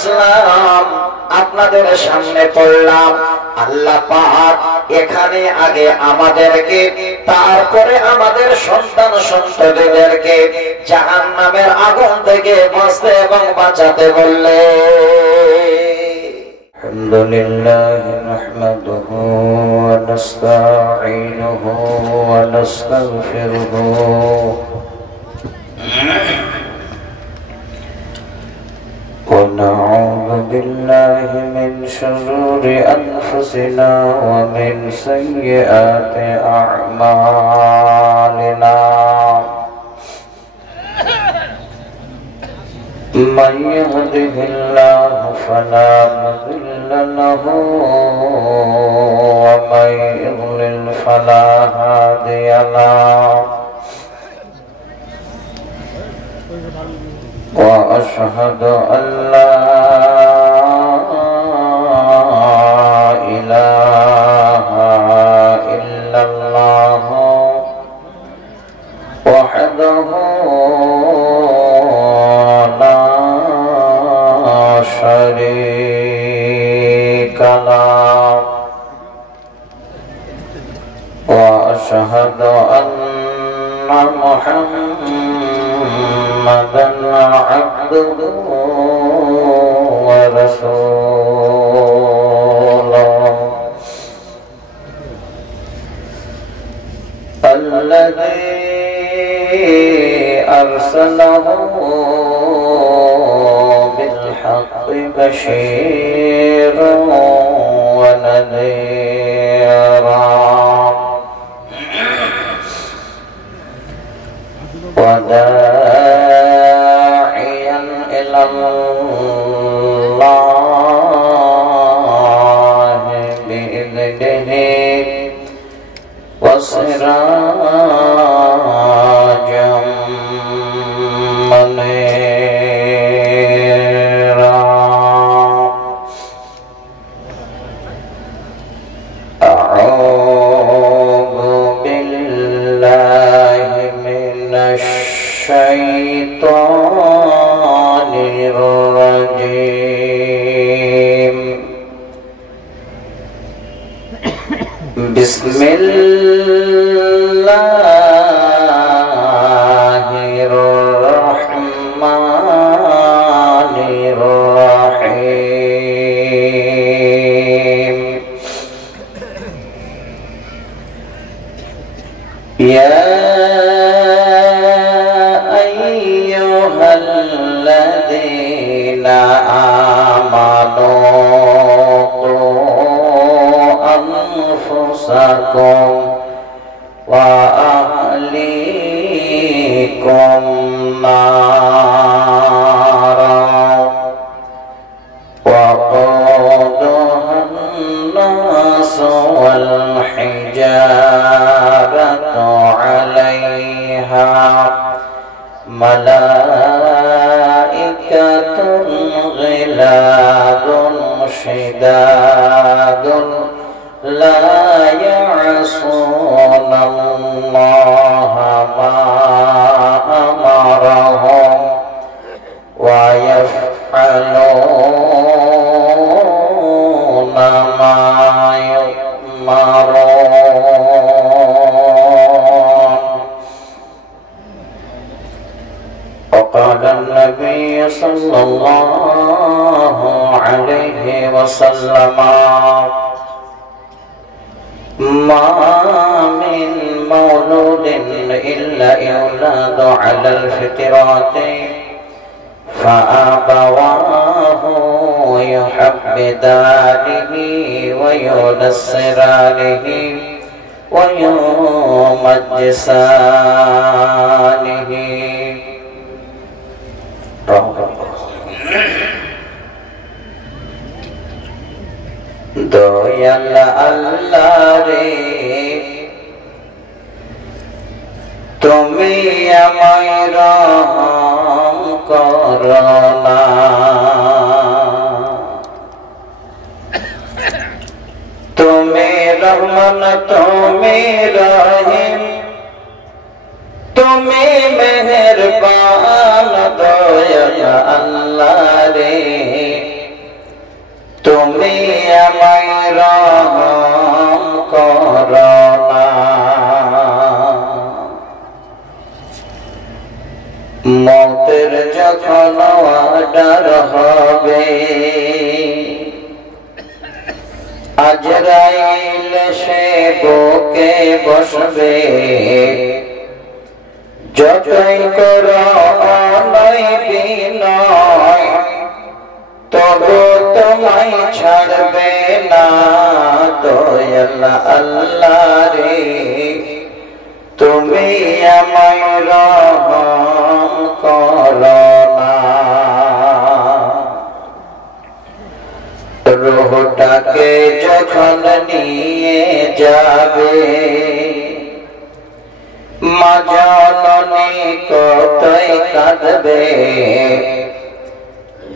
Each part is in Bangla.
আসলাম, আপনাদের সামনে পড়লাম। আল্লাহ পাক এখানে আগে আমাদেরকে, তারপরে আমাদের সন্তান সন্ততিদেরকে জাহান্নামের আগুন থেকে বাঁচতে এবং বাঁচাতে বললেন। আলহামদুলিল্লাহ নাহমাদুহু ওয়া নাস্তাঈনুহু ওয়া নাস্তাগফিরুহু ونعوذ بالله من شرور أنفسنا ومن سيئات أعمالنا من يهده الله فلا مضل له ومن يضلل فلا هادي له وأشهد أن لا إله إلا الله وحده لا شريك له وأشهد أن محمدًا عبده ورسوله الذي أرسله بالحق بشيرًا ونذيرًا وداعيا إلى الله بإذنه وسراجا منيرا أعوذ بالله من الشيطان الرجيم بسم الله الرحمن الرحيم يا أيها الذين آمنوا قوا أنفسكم وأهليكم نارا وقودها الناس والحجارة عليها ملائكة غلاظ شداد لا يعصون الله ما أمرهم ويفعلون ما يؤمرون. وقال النبي صلى الله عليه وسلم ما من مولود إلا يولد على الفطرة فأبواه يحبدانه وينصرانه ويمجسانه. দয়াল আল্লাহ রে তুমি আমায় রহম করো না, তুমি রহমান তুমি রহিম তুমি মেহেরবান দয়াল আল্লাহ রে তুমি আমায় রহম করো না। মৌতের যখন অর্ডার হবে, আজরাইল সে বুকে বসবে, যতই করো অনয় বিনয়, তবু তোমায় ছাড়বে না। দয়াল আল্লাহ রে, তুমি আমায় রহম করো না। রূহটাকে যখন নিয়ে যাবে, মা জননী কতই কাঁদবে,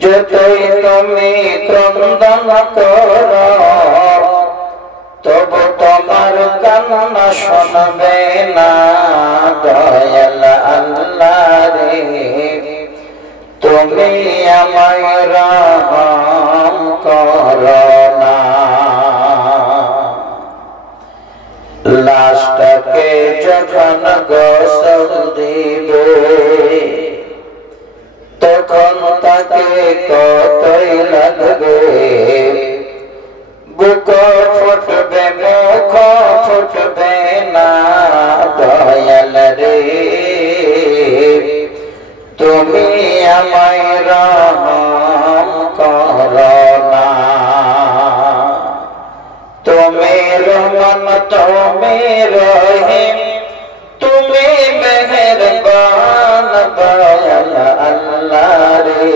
যতই তুমি ক্রন্দন করো, তবু তোমার কান্না শুনবে না। দয়াল আল্লাহ রে, তুমি আমায় রহম করো না। লাশটাকে যখন গোসল দিবে, তখন তাকে কতই লাগবে, বুক ফুটবে মুখ ফুটবে না। দয়াল রে, তুমি আমায় রহম করো না। তুমি রহমান, তুমি রহিম, তুমি মেহেরবান। দয়াল আল্লাহ রে,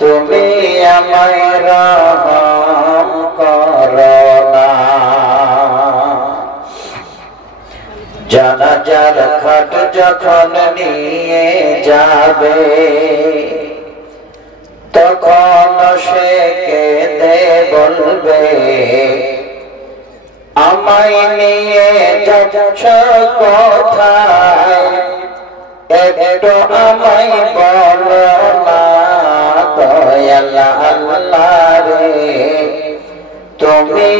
তুমি আমায় রহম করো না। জানাজার খাট যখন নিয়ে যাবে, তখন সে কেঁদে বলবে, আমায় নিয়ে যাচ্ছ কোথায়, একটু আমায় বলো না। দয়াল আল্লাহ রে, তুমি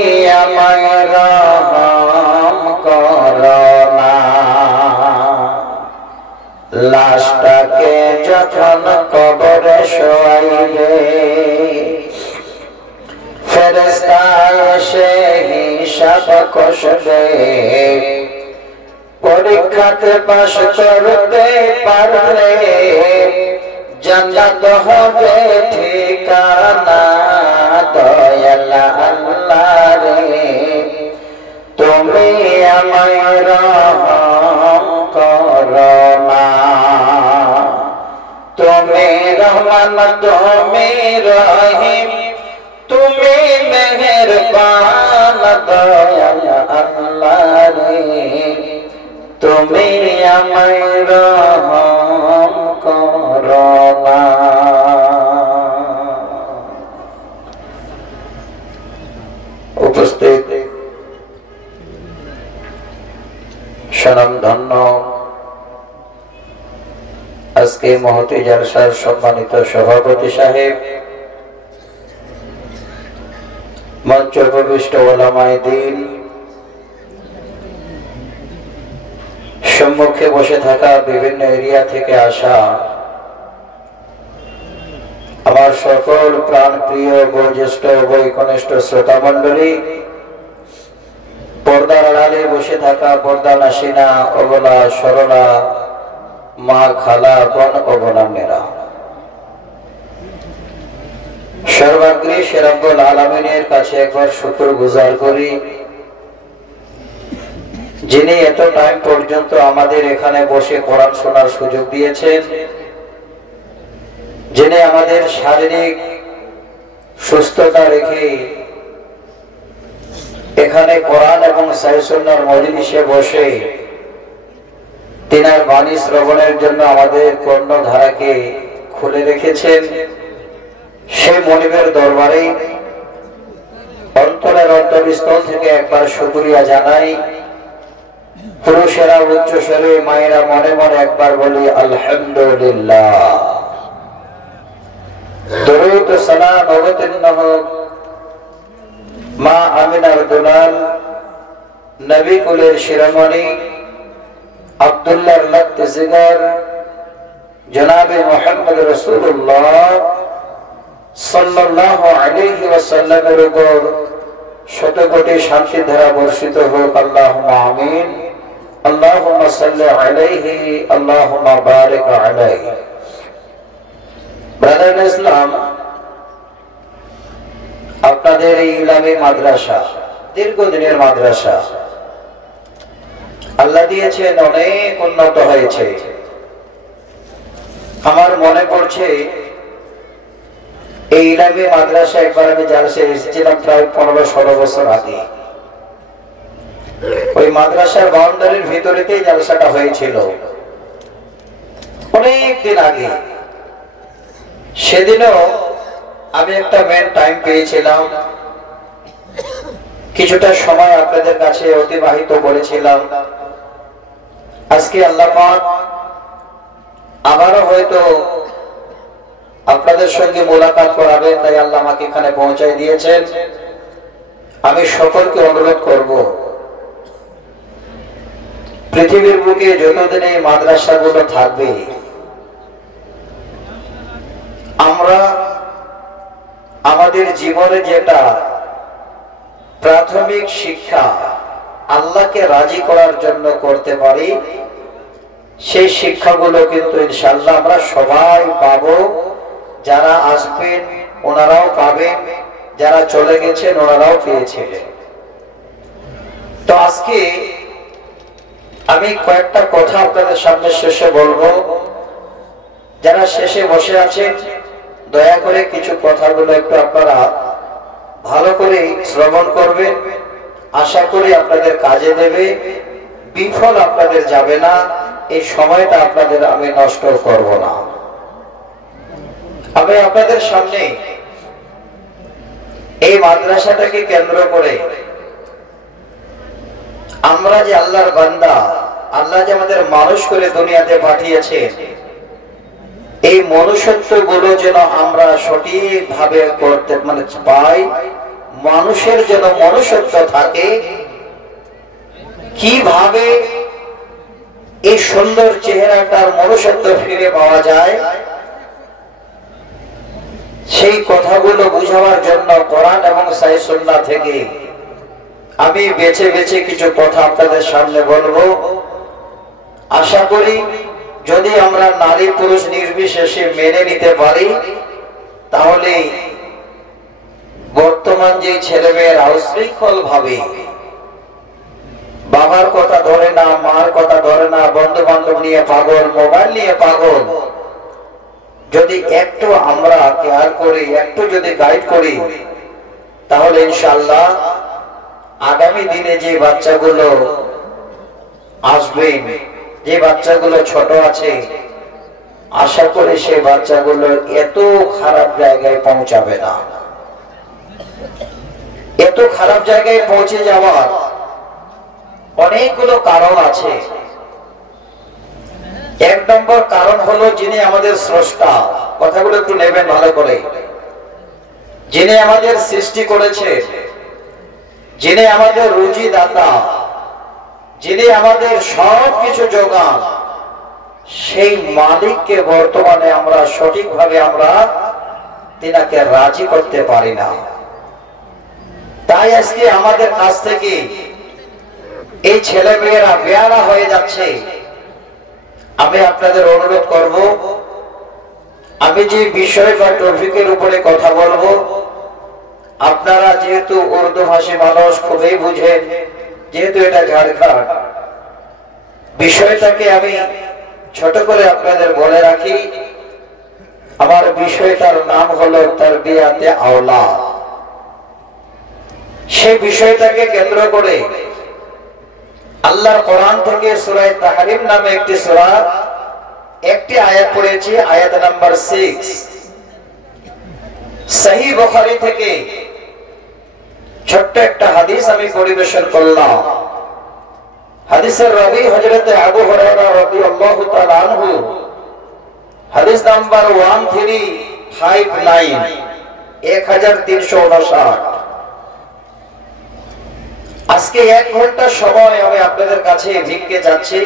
আমায় রহম করো না। লাশটাকে যখন কবরে শোয়াইবে, ফেরেশতা এসে হিসাব কষবে, পরীক্ষাতে পাশ করতে পারলে জান্নাত হবে ঠিকানা। দয়াল আল্লাহ রে, তুমি আমায় রহম করো না। তুমি রহমান, তুমি রহিম, তুমি মেহেরবান। দয়াল আল্লাহ রে, তুমি আমায় রহম করো না। উপস্থিত স্বনামধন্য আজকে মহতী জলসার সম্মানিত সভাপতি সাহেব, মঞ্চ উপবিষ্ট ওলামায়ে দ্বীন, সম্মুখে বসে থাকা বিভিন্ন এরিয়া থেকে আসা আমার সকল প্রাণ প্রিয় বয়োজ্যেষ্ঠ বৈকনিষ্ঠ শ্রোতা মন্ডলী, পর্দার আড়ালে বসে থাকা পর্দা নাসিনা অবলা সরলা মা খালা বোন অবনামেরা, সর্বাগ্রে সে রব্বুল আলামিনের কাছে একবার শুকর গুজার করি, যিনি এত টাইম পর্যন্ত আমাদের এখানে বসে কোরআন শোনার সুযোগ দিয়েছেন, যিনি আমাদের শারীরিক সুস্থতা রেখে এখানে কোরআন এবং সহিহ সুন্নাহর মজলিসে বসে তিনার বাণী শ্রবণের জন্য আমাদের কর্ণধারাকে খুলে রেখেছেন। সেই মনিবের দরবারে অন্তরের অন্তরস্থল থেকে একবার শুকরিয়া জানাই। পুরুষেরা উচ্চ স্বরে, মায়েরা মনে মনে একবার বলি আলহামদুলিল্লাহ। দরুদ দরুদ ও সালাম অবতীর্ণ হোক মা আমিনার দুলাল নবী কুলের শিরোমণি আব্দুল্লাহর লক্ত জিগর জনাবে মুহাম্মদ রাসূলুল্লাহ সাল্লাল্লাহু আলাইহি ওয়াসাল্লামের উপর শত কোটি শান্তি ধারা বর্ষিত হোক। আল্লাহুম্মা আমিন। আল্লাহুম্মা সাল্লি আলাইহি আল্লাহুম্মা বারিক আলাইহি। ব্রাদার ইসলাম, আপনাদের এই ইলামি মাদ্রাসা দীর্ঘদিনের মাদ্রাসা, আল্লাহ দিয়েছেন অনেক উন্নত হয়েছে। আমার মনে পড়ছে এই ইলামি মাদ্রাসা একবার আমি জালসে এসেছিলাম প্রায় 15-16 বছর আগে। ওই মাদ্রাসার বাউন্ডারির ভিতরেতেই জালসাটা হয়েছিল অনেক দিন আগে। সেদিনও আমি একটা মেন টাইম পেয়েছিলাম, কিছুটা সময় আপনাদের কাছে অতিবাহিত করেছিলাম। আজকে আল্লাহ পাক আবারও হয়তো আপনাদের সঙ্গে মোলাকাত করাবে, তাই আল্লাহ আমাকে এখানে পৌঁছায় দিয়েছেন। আমি সকলকে অনুরোধ করব, পৃথিবীর বুকে যতদিন এই মাদ্রাসাগুলো থাকবে, আমরা আমাদের জীবনে যেটা প্রাথমিক শিক্ষা আল্লাহকে রাজি করার জন্য করতে পারি, সেই শিক্ষাগুলো কিন্তু ইনশাআল্লাহ আমরা সবাই পাবো। যারা আসবেন ওনারাও পাবেন, যারা চলে গেছেন ওনারাও পেয়েছিলেন। তো আজকে আমি কয়েকটা কথা আপনাদের সামনে শেষে বলবো। যারা শেষে বসে আছেন দয়া করে কিছু কথাগুলো একটু আপনারা ভালো করে শ্রবণ করবেন। আশা করি আপনাদের কাজে দেবে, বিফল আপনাদের যাবে না। এই সময়টা আপনাদের আমি নষ্ট করব না। আমি আপনাদের সামনে এই মাদ্রাসাটাকে কেন্দ্র করে আমরা যে আল্লাহর বান্দা, আল্লাহ যে আমাদের মানুষ করে দুনিয়াতে পাঠিয়েছেন, এই মনুষ্যত্ব গুলো যেন আমরা সঠিক ভাবে করতে পাই, মানুষের যেন মনুষ্যত্ব থাকে, কিভাবে এই সুন্দর চেহারাটার মনুষ্যত্ব ফিরে পাওয়া যায়, সেই কথাগুলো বুঝাবার জন্য কোরআন এবং সহিহ সুন্নাহ থেকে আমি বেছে বেছে কিছু কথা আপনাদের সামনে বলবো। আশা করি যদি আমরা নারী পুরুষ নির্বিশেষে মেনে নিতে পারি, তাহলে বর্তমান যে ছেলেমেয়েরা উশৃঙ্খল ভাবে বাবার কথা ধরে না, মার কথা ধরে না, বন্ধু বান্ধব নিয়ে পাগল, মোবাইল নিয়ে পাগল, যদি একটু আমরা কেয়ার করি, একটু যদি গাইড করি, তাহলে ইনশাআল্লাহ আগামী দিনে যে বাচ্চাগুলো আসবেন, যে বাচ্চাগুলো ছোট আছে, আশা করি সেই বাচ্চাগুলো এত খারাপ জায়গায় পৌঁছাবে না। এত খারাপ জায়গায় পৌঁছে যাওয়ার অনেকগুলো কারণ আছে। এক নম্বর কারণ হলো যিনি আমাদের স্রষ্টা, কথাগুলো একটু নেবেন ভালো করে, যিনি আমাদের সৃষ্টি করেছে, যিনি আমাদের রুজি দাতা, যিনি আমাদের সব কিছু যোগান, সেই মালিককে বর্তমানে আমরা সঠিকভাবে আমরা তিনাকে রাজি করতে পারি না। তাই আজকে আমাদের কাছ থেকে এই ছেলে মেয়েরা বেয়ারা হয়ে যাচ্ছে। আমি আপনাদের অনুরোধ করব, আমি যে বিষয় বা টপিকের উপরে কথা বলবো, আপনারা যেহেতু উর্দু ভাষী মানুষ খুবই বুঝেন, যেহেতু এটা ঝাড়খণ্ড, বিষয়টাকে আমি ছোট করে আপনাদের বলে রাখি। আমার বিষয়টার নাম হলো তারবিয়াতে আওলাদ। সেই বিষয়টাকে কেন্দ্র করে আল্লাহর কোরআন থেকে সূরা তাহরিম নামে একটি সূরা, একটি আয়াত পড়েছি, আয়াত নাম্বার 6। সহিহ বুখারী থেকে ছোট্ট একটা হাদিস আমি পরিবেশন করলাম। হাদিসের রাবী হযরত আবু হুরায়রা রাদিয়াল্লাহু তাআলা আনহু, হাদিস নাম্বার 1359। 1359। আজকে 1 ঘন্টা সময় আমি আপনাদের কাছে ভিক্ষে যাচ্ছি,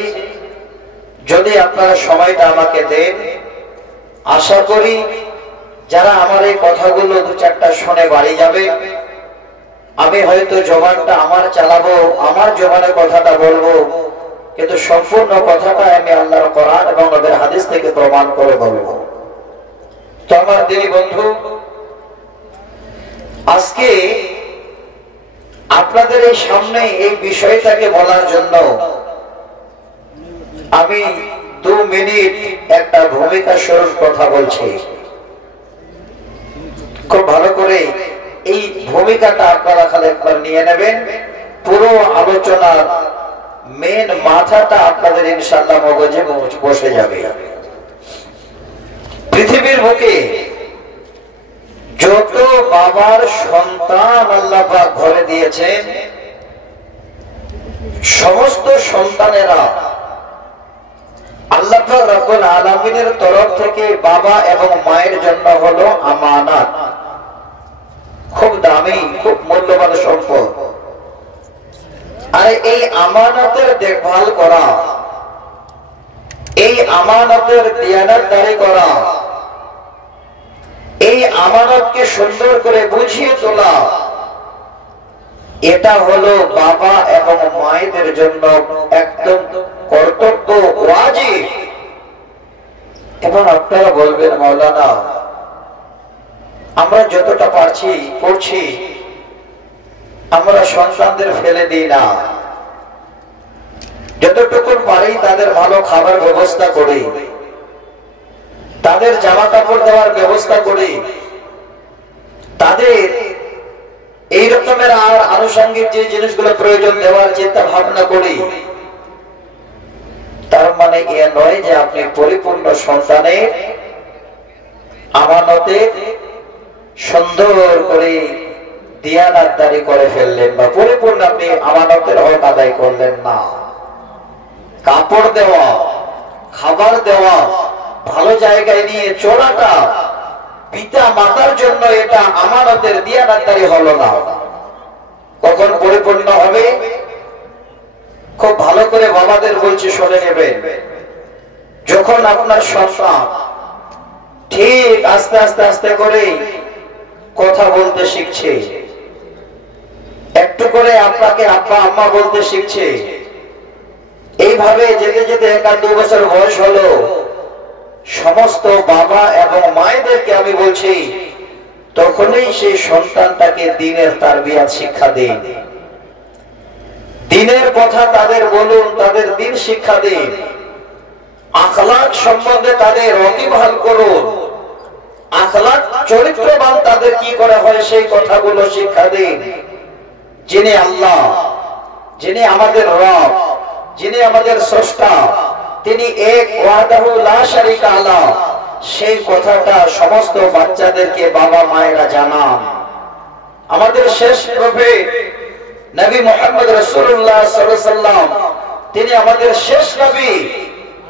যদি আপনারা সময়টা আমাকে দেন। আশা করি যারা আমার এই কথাগুলো 2-4টা শুনে বাড়ি যাবে, আমি হয়তো জবানটা আমার চালাবো, আমার জবানে কথাটা বলবো, কিন্তু সম্পূর্ণ কথাটা আমি আল্লাহর কোরআন এবং নবীর হাদিস থেকে প্রমাণ করে বলবো। তো আমার দিনী বন্ধু, আজকে আপনাদের এই সামনে এই বিষয়টাকে বলার জন্য আমি 2 মিনিট একটা ভূমিকা স্বরূপ কথা বলছি। খুব ভালো করে এই ভূমিকাটা আপনারা খালি একবার নিয়ে নেবেন। পুরো আলোচনার মেন মাথাটা আপনাদের ইনশাআল্লাহ মগজে বসে যাবে। পৃথিবীর বুকে যত বাবার সন্তান আল্লাহ পাক ঘরে দিয়েছেন, সমস্ত সন্তানেরা আল্লাহ পাক রব্বুল আলামিনের তরফ থেকে বাবা এবং মায়ের জন্য হলো আমানত। খুব দামি, খুব মূল্যবান সম্পদ। আর এই আমানতের দেখভাল করা, এই আমানতের দিয়ানতদারি করা, এই আমানতকে সুন্দর করে বুঝিয়ে তোলা, এটা হলো বাবা এবং মায়েদের জন্য একদম কর্তব্য, ওয়াজিব। এবং আপনারা বলবেন, মাওলানা আমরা যতটা পারছি করছি, আমরা সন্তানদের ফেলে দিই না, যতটুকু পারি তাদের ভালো খাবার ব্যবস্থা করি, তাদের জামা কাপড় দেওয়ার ব্যবস্থা করি, তাদের এই রকমের আর আনুষঙ্গিক যে জিনিসগুলো প্রয়োজন দেওয়ার চিন্তা ভাবনা করি। তার মানে এ নয় যে আপনি পরিপূর্ণ সন্তানের আমানতে সুন্দর করে দিয়ানতদারি করে ফেললেন, বা পরিপূর্ণ আপনি আমানতের হক আদায় করলেন না। কাপড় দেওয়া, খাবার দেওয়া, ভালো জায়গায় নিয়ে চলাটা পিতা মাতার জন্য এটা আমানতের দিয়ানতদারি হলো না। কখন পরিপূর্ণ হবে? খুব ভালো করে বাবাদের বলছি, শুনে নেবেন। যখন আপনার সন্তান ঠিক আস্তে আস্তে আস্তে করে কথা বলতে শিখছে, একটু করে আপনাকে আব্বা আম্মা বলতে শিখছে, এইভাবে যেতে যেতে 1-2 বছর বয়স হলো, সমস্ত বাবা এবং মায়েদেরকে আমি বলছি, তখনই সেই সন্তানটাকে দ্বীনের তারবিয়াত শিক্ষা দিন। দ্বীনের কথা তাদের বলুন, তাদের দ্বীন শিক্ষা দিন। আখলাক সম্বন্ধে তাদের ওয়াকিবহাল করুন। আখলাক, চরিত্রবান তাদের কি করে হয় সেই কথাগুলো শিক্ষা দিন। যিনি আল্লাহ, যিনি আমাদের রব, যিনি আমাদের স্রষ্টা, তিনি এক, ওয়াহদাহু লা শারীকা লাহ, সেই কথাটা সমস্ত বাচ্চাদেরকে বাবা মায়েরা জানান। আমাদের শেষ প্রফেট নবী মুহাম্মদ রাসূলুল্লাহ সাল্লাল্লাহু আলাইহি ওয়াসাল্লাম, তিনি আমাদের শেষ নবী।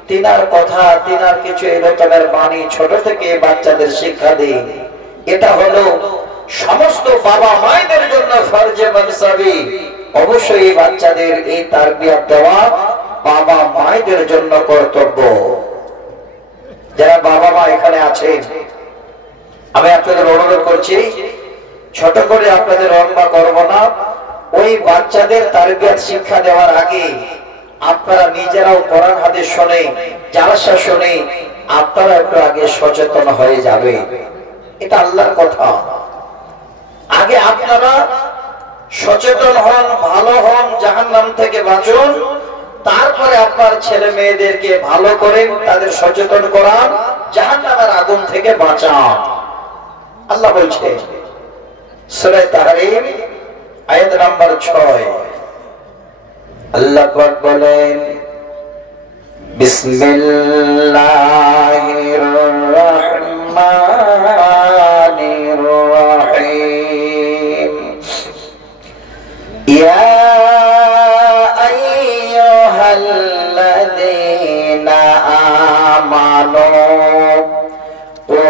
তিনার কথা, তিনার কিছু এরকমের বাণী ছোট থেকে বাচ্চাদের শিক্ষা দিন। এটা হলো সমস্ত বাবা মায়েদের জন্য ফরজে মানসাবি। অবশ্যই এই বাচ্চাদের এই তারবিয়াত দেওয়া বাবা মায়েদের জন্য কর্তব্য। যারা বাবা মা এখানে আছেন, আমি আপনাদের অনুরোধ করছি, ছোট করে আপনাদের লম্বা করব না। ওই বাচ্চাদের তারবিয়াত শিক্ষা দেওয়ার আগে আপনারা নিজেরাও কোরআন হাদিস শুনে, জালসা শুনে আপনারা একটু আগে সচেতন হয়ে যাবে। এটা আল্লাহর কথা। আগে আপনারা সচেতন হন, ভালো হন, জাহান্নাম থেকে বাঁচুন। তারপরে আপনার ছেলে মেয়েদেরকে ভালো করেন, তাদের সচেতন করান, জাহান্নামের আগুন থেকে বাঁচান। আল্লাহ বলছে সূরা তাহরীম আয়াত নাম্বার 6, আল্লাহ পাক বলেন, বিসমিল্লাহির রাহমানির রাহিম, ইয়া আইয়ুহাল্লাযীনা আমানু কু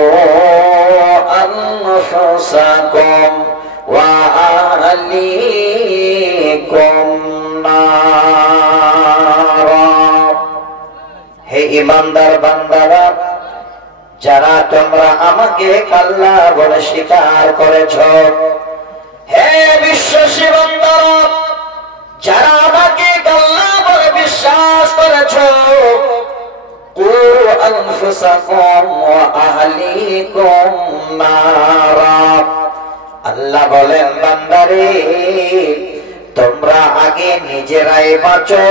আনফুসাকুম ইমানদার বান্দারা যারা তোমরা আমাকে আল্লাহ বলে স্বীকার করেছো, হে বিশ্বাসী বান্দারা যারা আমাকে আল্লাহ বলে বিশ্বাস করেছো, কু আনফুসাকুম ওয়া আহলিকুম নারা। আল্লাহ বলেন বান্দারে তোমরা আগে নিজেরাই বাঁচো,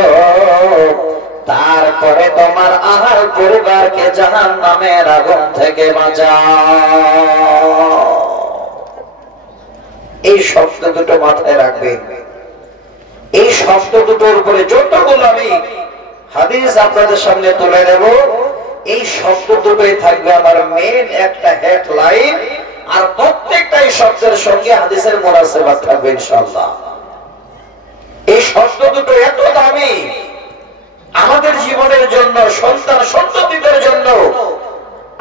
তারপরে তোমার আহাল পরিবারকে জাহান্নামের আগুন থেকে বাঁচাও। এই শব্দ দুটো মাথায় রাখবেন। এই শব্দ দুটোর উপরে যতগুলো আমি হাদিস আপনাদের সামনে তুলে দেব, এই শব্দ দুটোই থাকবে আমার মেন একটা হেডলাইন, আর প্রত্যেকটাই শব্দের সঙ্গে হাদিসের মুনাসেবাত থাকবে ইনশাআল্লাহ। এই শব্দ দুটো এত দামি আমাদের জীবনের জন্য, সন্তান সন্ততিদের জন্য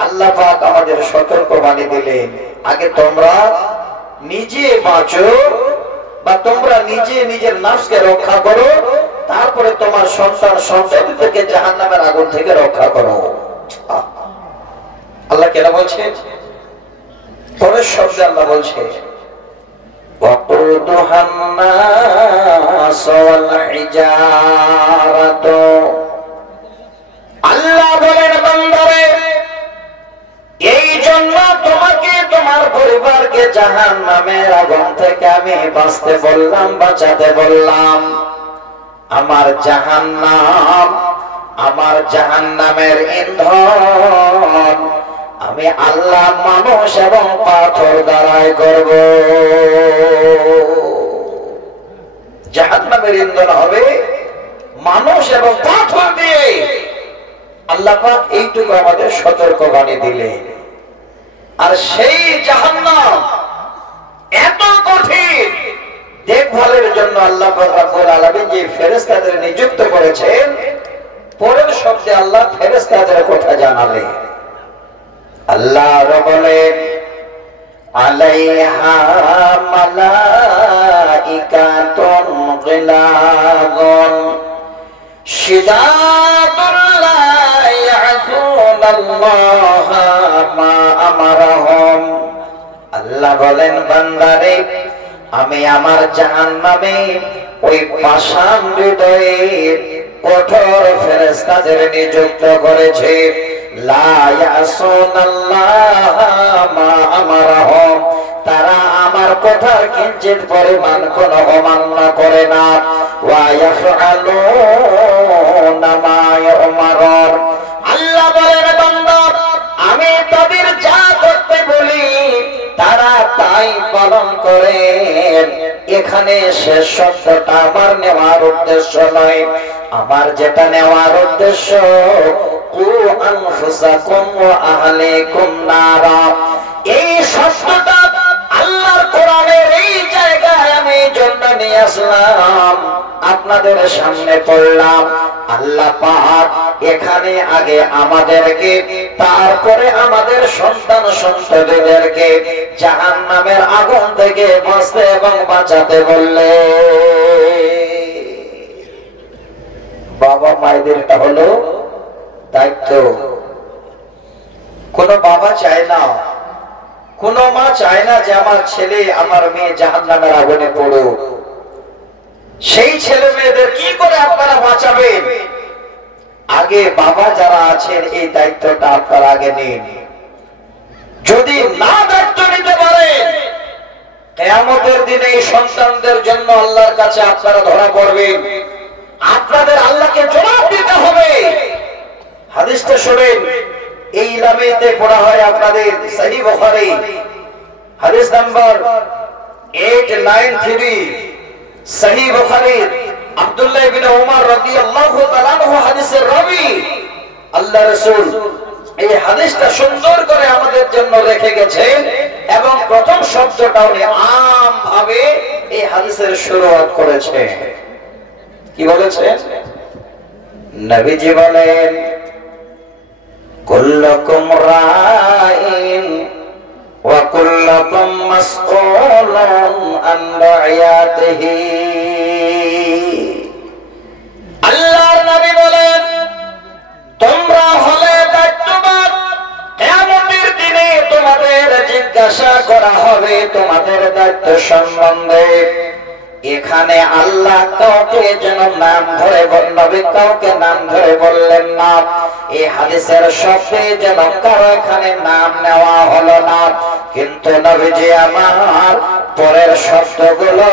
আল্লাহ পাক আমাদের সতর্ক বাণী দিলেন, আগে তোমরা নিজে বাঁচো বা তোমরা নিজে নিজের নাফসকে রক্ষা করো, তারপরে তোমার সন্তান সন্ততি থেকে জাহান্নামের আগুন থেকে রক্ষা করো। আল্লাহ কেন বলছেন? পরের শব্দে আল্লাহ বলছে وقودها الناس والحجارة। আল্লাহ বলেন বান্দারে এই জন্য তোমাকে তোমার পরিবারকে জাহান্নামের আগুন থেকে আমি বাঁচতে বললাম, বাঁচাতে বললাম। আমার জাহান্নামের ইন্ধন আমি আল্লাহ মানুষ এবং পাথর দ্বারাই করব। জাহান্নামের ইন্ধন হবে মানুষ এবং পাথর দিয়ে। আল্লাহ পাক এইটুকু আমাদের সতর্ক বাণী দিলেন। আর সেই জাহান্নাম এত কঠিন, দেখভালের জন্য আল্লাহ পাক রব্বুল আলামিন যে ফেরেশতাদের নিযুক্ত করেছেন, পরের শব্দে আল্লাহ ফেরেশতাদের কথা জানালেন। আল্লাহ বলেন আলাইহা মালাইকাতুন গিলাযুন শিদাদুন লা ইয়াসুনাল্লাহা মা আমারাহুম। আল্লাহ বলেন বান্দারে আমি আমার জাহান্নামে ওই পাষাণ হৃদয়ের কঠোর ফেরেশতাদের নিযুক্ত করেছি। তারা আমার কথার কিঞ্চিত পরিমাণ কোন অমান্য করে না। আল্লাহ বলেন বান্দা আমি তাদের যা করতে বলি তারা তাই পালন করে। এখানে শেষ শব্দটা আমার নেওয়ার উদ্দেশ্য নয়, আমার যেটা নেওয়ার উদ্দেশ্য এই শব্দটা আল্লাহর কোরআনের এই জায়গায় আমি জন্য নিয়ে আসলাম, আপনাদের সামনে পড়লাম। আল্লাহ পাক এখানে আগে আমাদেরকে, তারপরে আমাদের সন্তান সন্ততিদেরকে জাহান্নামের আগুন থেকে বাঁচতে এবং বাঁচাতে বললে। বাবা মায়েদের এটা হলো দায়িত্ব। কোন বাবা চায় না, কোন মা চায় না যে আমার ছেলে আমার মেয়ে জাহান্নামের আগুনে পড়ুক। সেই ছেলে মেয়েদের কি করে আপনারা বাঁচাবেন? আগে বাবা যারা আছেন এই দায়িত্বটা আপনারা আগে নিন। যদি না দায়িত্ব নিতে পারেন, কিয়ামতের দিনে এই সন্তানদের জন্য আল্লাহর কাছে আপনারা ধরা পড়বেন। আপনাদের আল্লাহকে জবাব দিতে হবে। হাদিসটা শুনেন, এই ইলামিতে পড়া হয় আপনাদের সহিহ বুখারী হাদিস নাম্বার 893, সহিহ বুখারী আব্দুল্লাহ ইবনে উমর রাদিয়াল্লাহু তাআলা আনহু হাদিসের রাবী। আল্লাহ রাসূল এই হাদিসটা সুন্দর করে আমাদের জন্য রেখে গেছেন এবং প্রথম শব্দটা উনি আম ভাবে এই হাদিসের শুরুয়াত করেছেন। কি বলেছেন? নবীজি বলেন কুল্লুকুম রাইন ওয়া কুল্লুকুম মাসউলুন আন রাইয়াতিহি। আল্লাহর নবী বলেন তোমরা জিজ্ঞাসা করা হবে তোমাদের দায়িত্ব সম্বন্ধে। এখানে আল্লাহ কাউকে যেন নাম ধরে নবী কাউকে নাম ধরে বললেন না। এই হাদিসের শব্দে যেন কারো এখানে নাম নেওয়া হলো না, কিন্তু নবীজি আমার পরের শব্দগুলো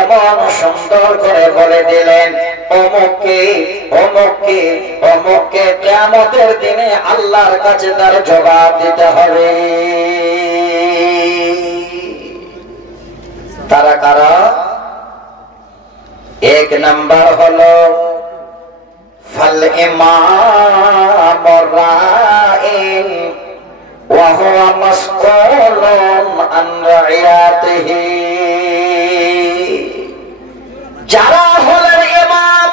এমন সুন্দর করে বলে দিলেন, অমুককে অমুককে অমুককে কিয়ামতের দিনে আল্লাহর কাছে তার জবাব দিতে হবে। তারা কারা? এক নাম্বার হলো ফাল ইমাম রাইন ওয়া হুয়া মাসউলুন আন রাইয়াতিহি। যারা হলেন ইমাম,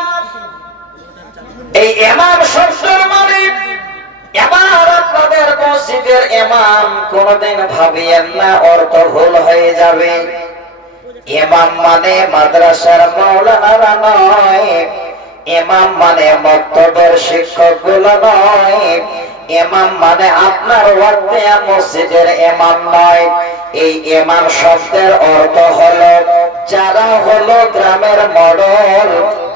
এই ইমাম শব্দের মানে এবার আপনাদের মসজিদের ইমাম কোনদিন ভাবিয়েন না অর্থ ভুল হয়ে যাবে। ইমাম মানে মাদ্রাসার মাওলানারা নয়, ইমাম মানে মক্তবের শিক্ষক গুলো নয়, ইমাম মানে আপনার ওয়াক্তিয়া মসজিদের ইমাম নয়। এই ইমাম শব্দের অর্থ হলো যারা হলো গ্রামের মডেল,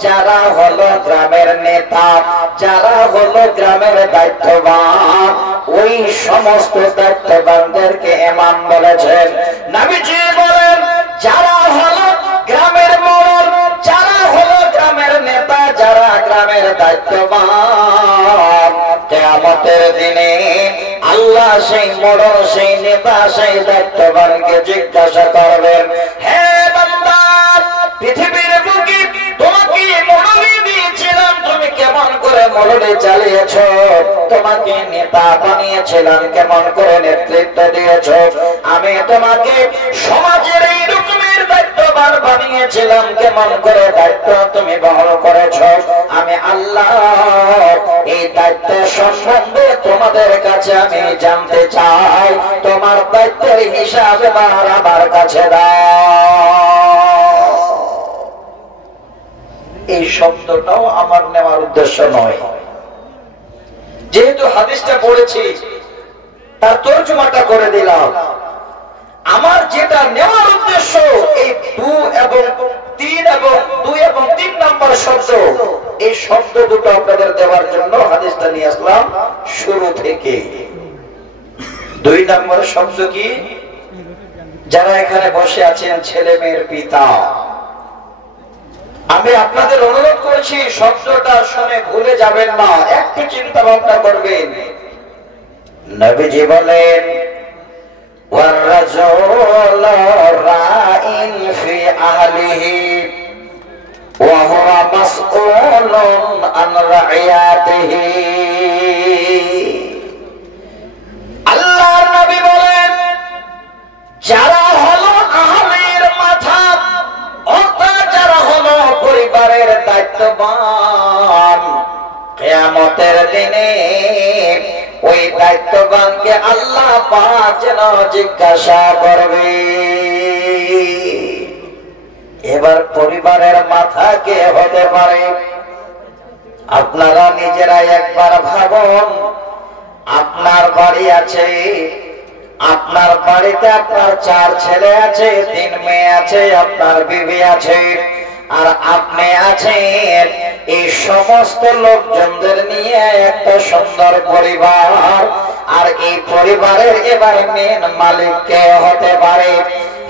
যারা হলো গ্রামের নেতা, যারা হলো গ্রামের দায়িত্ববান, ওই সমস্ত দায়িত্ববানদেরকে ইমাম বলেছেন। নবীজি বলেন যারা হলো গ্রামের মডেল, যারা হলো গ্রামের নেতা, যারা গ্রামের দায়িত্ববান, কিয়ামতের দিনে আল্লাহ সেই মডেল, সেই নেতা, সেই দায়িত্ববানকে জিজ্ঞাসা করবেন, হে বান্দা, পৃথিবীর বুকে তোমাকে মডেল দিয়েছিলাম, তুমি কেমন করে মডেল চালিয়েছো? তোমাকে নেতা বানিয়েছিলাম, কেমন করে নেতৃত্ব দিয়েছো? আমি তোমাকে সমাজের এই রকমের দায়িত্ববান বানিয়েছিলাম, কেমন করে দায়িত্ব তুমি বহন করেছো? আমি আল্লাহ এই দায়িত্ব সম্বন্ধে তোমাদের কাছে আমি জানতে চাই, তোমার দায়িত্বের হিসাব আমার কাছে দাও। এই শব্দটাও আমার নেওয়ার উদ্দেশ্য নয়, যেহেতু হাদিসটা পড়েছি তার তর্জমাটা করে দিলাম। আমার যেটা নেওয়ার উদ্দেশ্য এই 2 এবং 3 নাম্বার শব্দ, এই শব্দ দুটো আপনাদের দেওয়ার জন্য হাদিসটা নিয়ে আসলাম শুরু থেকে। 2 নাম্বার শব্দ কি? যারা এখানে বসে আছেন ছেলে মেয়ের পিতা, আমি আপনাদের অনুরোধ করছি শব্দটা শুনে ভুলে যাবেন না, একটু চিন্তা ভাবনা করবেন। নবীজি বলেন والرجل راع في أهله وهو مسؤول عن رعيته। আল্লাহর নবী বলেন যারা হলো আহলের মাথা, অর্থাৎ যারা হলো পরিবারের দায়িত্ববান, কিয়ামতের দিনে ওই দায়িত্ববানকে আল্লাহ পাক যেন জিজ্ঞাসা করবে। এবার পরিবারের মাথা কে হতে পারে? আপনারা নিজেরা একবার ভাবুন, আপনার বাড়ি আছে, আপনার বাড়িতে আপনার 4 ছেলে আছে, 3 মেয়ে আছে, আপনার বিবি আছে, আর আপনি আছেন। এই সমস্ত লোকজনদের নিয়ে একটা সুন্দর পরিবার, আর এই পরিবারের এবার মেন মালিক কে হতে পারে?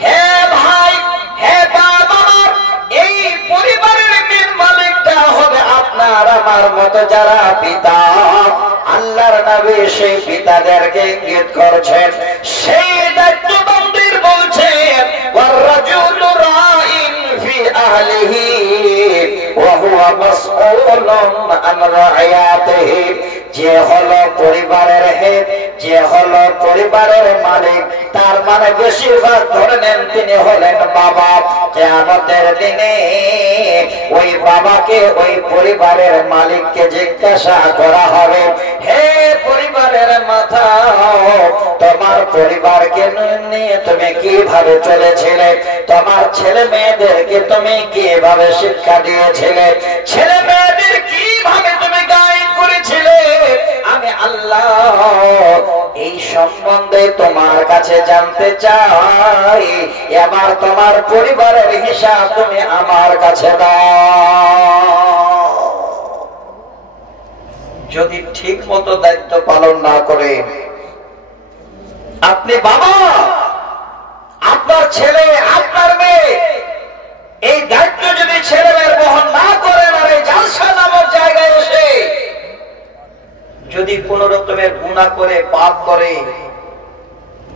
হে ভাই, হে বাবা, এই পরিবারের মেন মালিকটা হবে আপনার আমার মতো যারা পিতা। আল্লাহর নবী সেই পিতাদেরকে ইঙ্গিত করছেন, সেই দায়িত্ববানদের বলছেন ওয়াররাজুলু রাইন ফি আহলিহি ওয়া হুয়া মাসউলুন আন রাইয়াতিহি। যে হলো পরিবারের হেড, যে হলো পরিবারের মালিক, তার মানে বেশিরভাগ ধরে নেন তিনি হলেন বাবা। কিয়ামতের দিনে ওই বাবাকে, ওই পরিবারের মালিককে জিজ্ঞাসা করা হবে, হে পরিবারের মাথা, তোমার পরিবারকে নিয়ে তুমি কিভাবে চলেছিলে? তোমার ছেলে মেয়েদেরকে তুমি কিভাবে শিক্ষা দিয়েছিলে? ছেলে মেয়েদের কিভাবে তুমি গাইড করেছিলে? আমি আল্লাহ এই সম্বন্ধে তোমার কাছে জানতে চাই, এবার তোমার পরিবারের হিসাব তুমি আমার কাছে দাও। যদি ঠিক মতো দায়িত্ব পালন না করে, আপনি বাবা, আপনার ছেলে, আপনার মেয়ে এই দায়িত্ব যদি ছেলে মেয়ের বহন না করেন, আর এই জালসা নামক জায়গায় এসে যদি কোন রকমের গুনাহ করে, পাপ করে,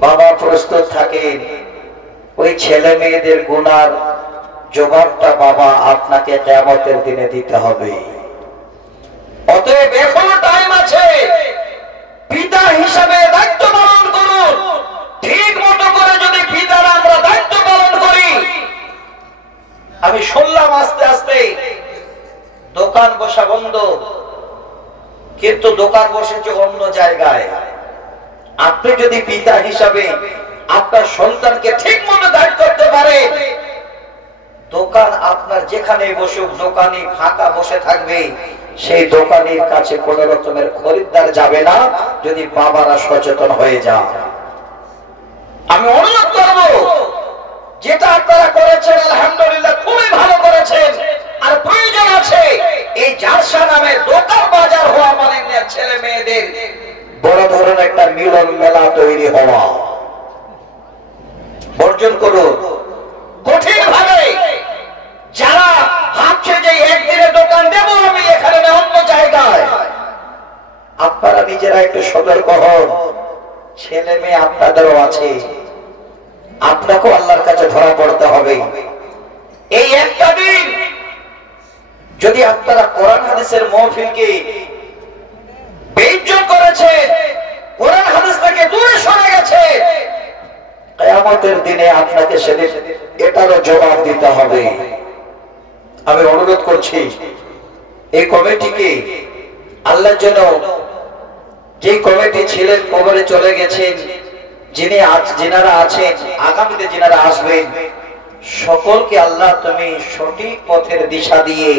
বাবা প্রস্তুত থাকেন ওই ছেলে মেয়েদের গুনার জবাবটা বাবা আপনাকে কিয়ামতের দিনে দিতে হবে। অতএব এখনো টাইম আছে, পিতা হিসাবে দায়িত্ব পালন করুন। ঠিক মতো করে যদি পিতারা আমরা দায়িত্ব পালন করি, আমি শুনলাম আস্তে আস্তে দোকান বসা বন্ধ, কিন্তু দোকান বসেছে অন্য জায়গায়। আপনি যদি পিতা হিসাবে আপনার সন্তানকে ঠিক মতো গাইড করতে পারে, দোকান আপনার যেখানে বসুক, দোকানি ফাঁকা বসে থাকবে, সেই দোকানের কাছে কোন রকমের খরিদ্দার যাবে না, যদি বাবারা সচেতন হয়ে যান। আমি অনুরোধ করব, যেটা আপনারা করেছেন আলহামদুলিল্লাহ খুবই ভালো করেছেন, আর প্রয়োজন আছে এই জালসা নামে দোকান বাজার হওয়া মানে ছেলে মেয়েদের বড় ধরনের একটা মিলন মেলা তৈরি হওয়া বর্জন করুন কঠিন ভাবে। যারা ভাবছে যে একদিনে দোকান দেবো আমি এখানে না অন্য জায়গায়, আপনারা নিজেরা একটু সতর্ক হন। ছেলে মেয়ে আপনাদেরও আছে, আপনাকেও আল্লাহর কাছে ধরা পড়তে হবে। এই একটা দিন যদি আপনারা কোরআন হাদিসের মাহফিলকে বেইজ্জত করেছেন, কোরআন হাদিস থেকে দূরে সরে গেছে, কিয়ামতের দিনে আপনাকে সেদিন এটারও জবাব দিতে হবে। আমি অনুরোধ করছি এই কমিটিকে, আল্লাহর জন্য যে কমিটি ছিলেন কবরে চলে গেছেন, যিনারা আছেন, আগামীতে যিনারা আসবেন, সকলকে আল্লাহ তুমি সঠিক পথের দিশা দিয়ে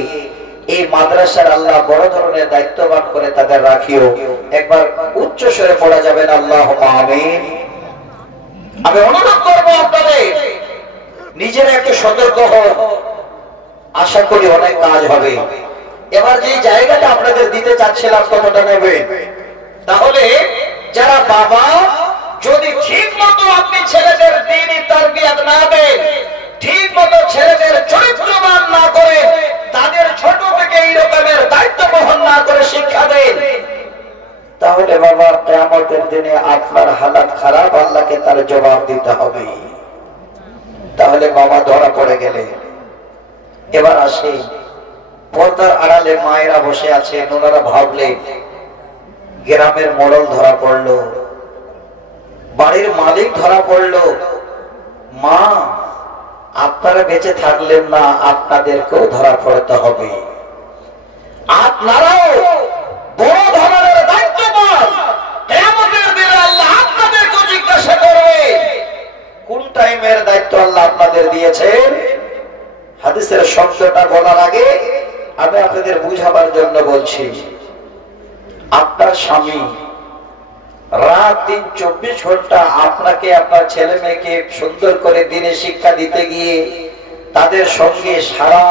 এই মাদ্রাসার আল্লাহ বড় ধরনের দায়িত্ববান করে তাদের রাখিও। একবার উচ্চ স্বরে পড়া যাবেন আল্লাহুম্মা আমিন। আমি অনুরোধ করবো আপনাদের নিজেরা একটু সতর্ক হন, আশা করি অনেক কাজ হবে। এবার যে জায়গাটা আপনাদের দিতে চাচ্ছিলাম কতটা নেবে, তাহলে যারা বাবা, যদি ঠিক মতো আপনি ছেলেদের দ্বীনি তারবিয়াত না দেন, ঠিক মতো ছেলেদের চরিত্রবান না করে, তাদের ছোট থেকে এই রকমের দায়িত্ব বহন না করে শিক্ষা দেন, তাহলে বাবা কিয়ামতের দিনে আপনার হালাত খারাপ, আল্লাহকে তার জবাব দিতে হবে। তাহলে বাবা ধরা পড়ে গেলে, এবার আসে পর্দার আড়ালে মায়েরা বসে আছেন, ওনারা ভাবলেন গ্রামের মোড়ল ধরা পড়লো, বাড়ির মালিক ধরা পড়লো, মা আপনারা বেঁচে থাকলেন না, আপনাদেরকেও ধরা পড়তে হবে। আপনারাও বড় ধরনের দায়িত্ববান, কিয়ামতের দিনে আল্লাহ আপনাদেরকেও জিজ্ঞাসা করবে কোন টাইমের দায়িত্ব আল্লাহ আপনাদের দিয়েছেন। হাদিসের শব্দটা বলার আগে আমি আপনাদের বুঝাবার জন্য বলছি, আপনার স্বামী রাত দিন 24 ঘন্টা আপনাকে, আপনার ছেলে মেয়েকে সুন্দর করে দিনে শিক্ষা দিতে গিয়ে তাদের সঙ্গে সারা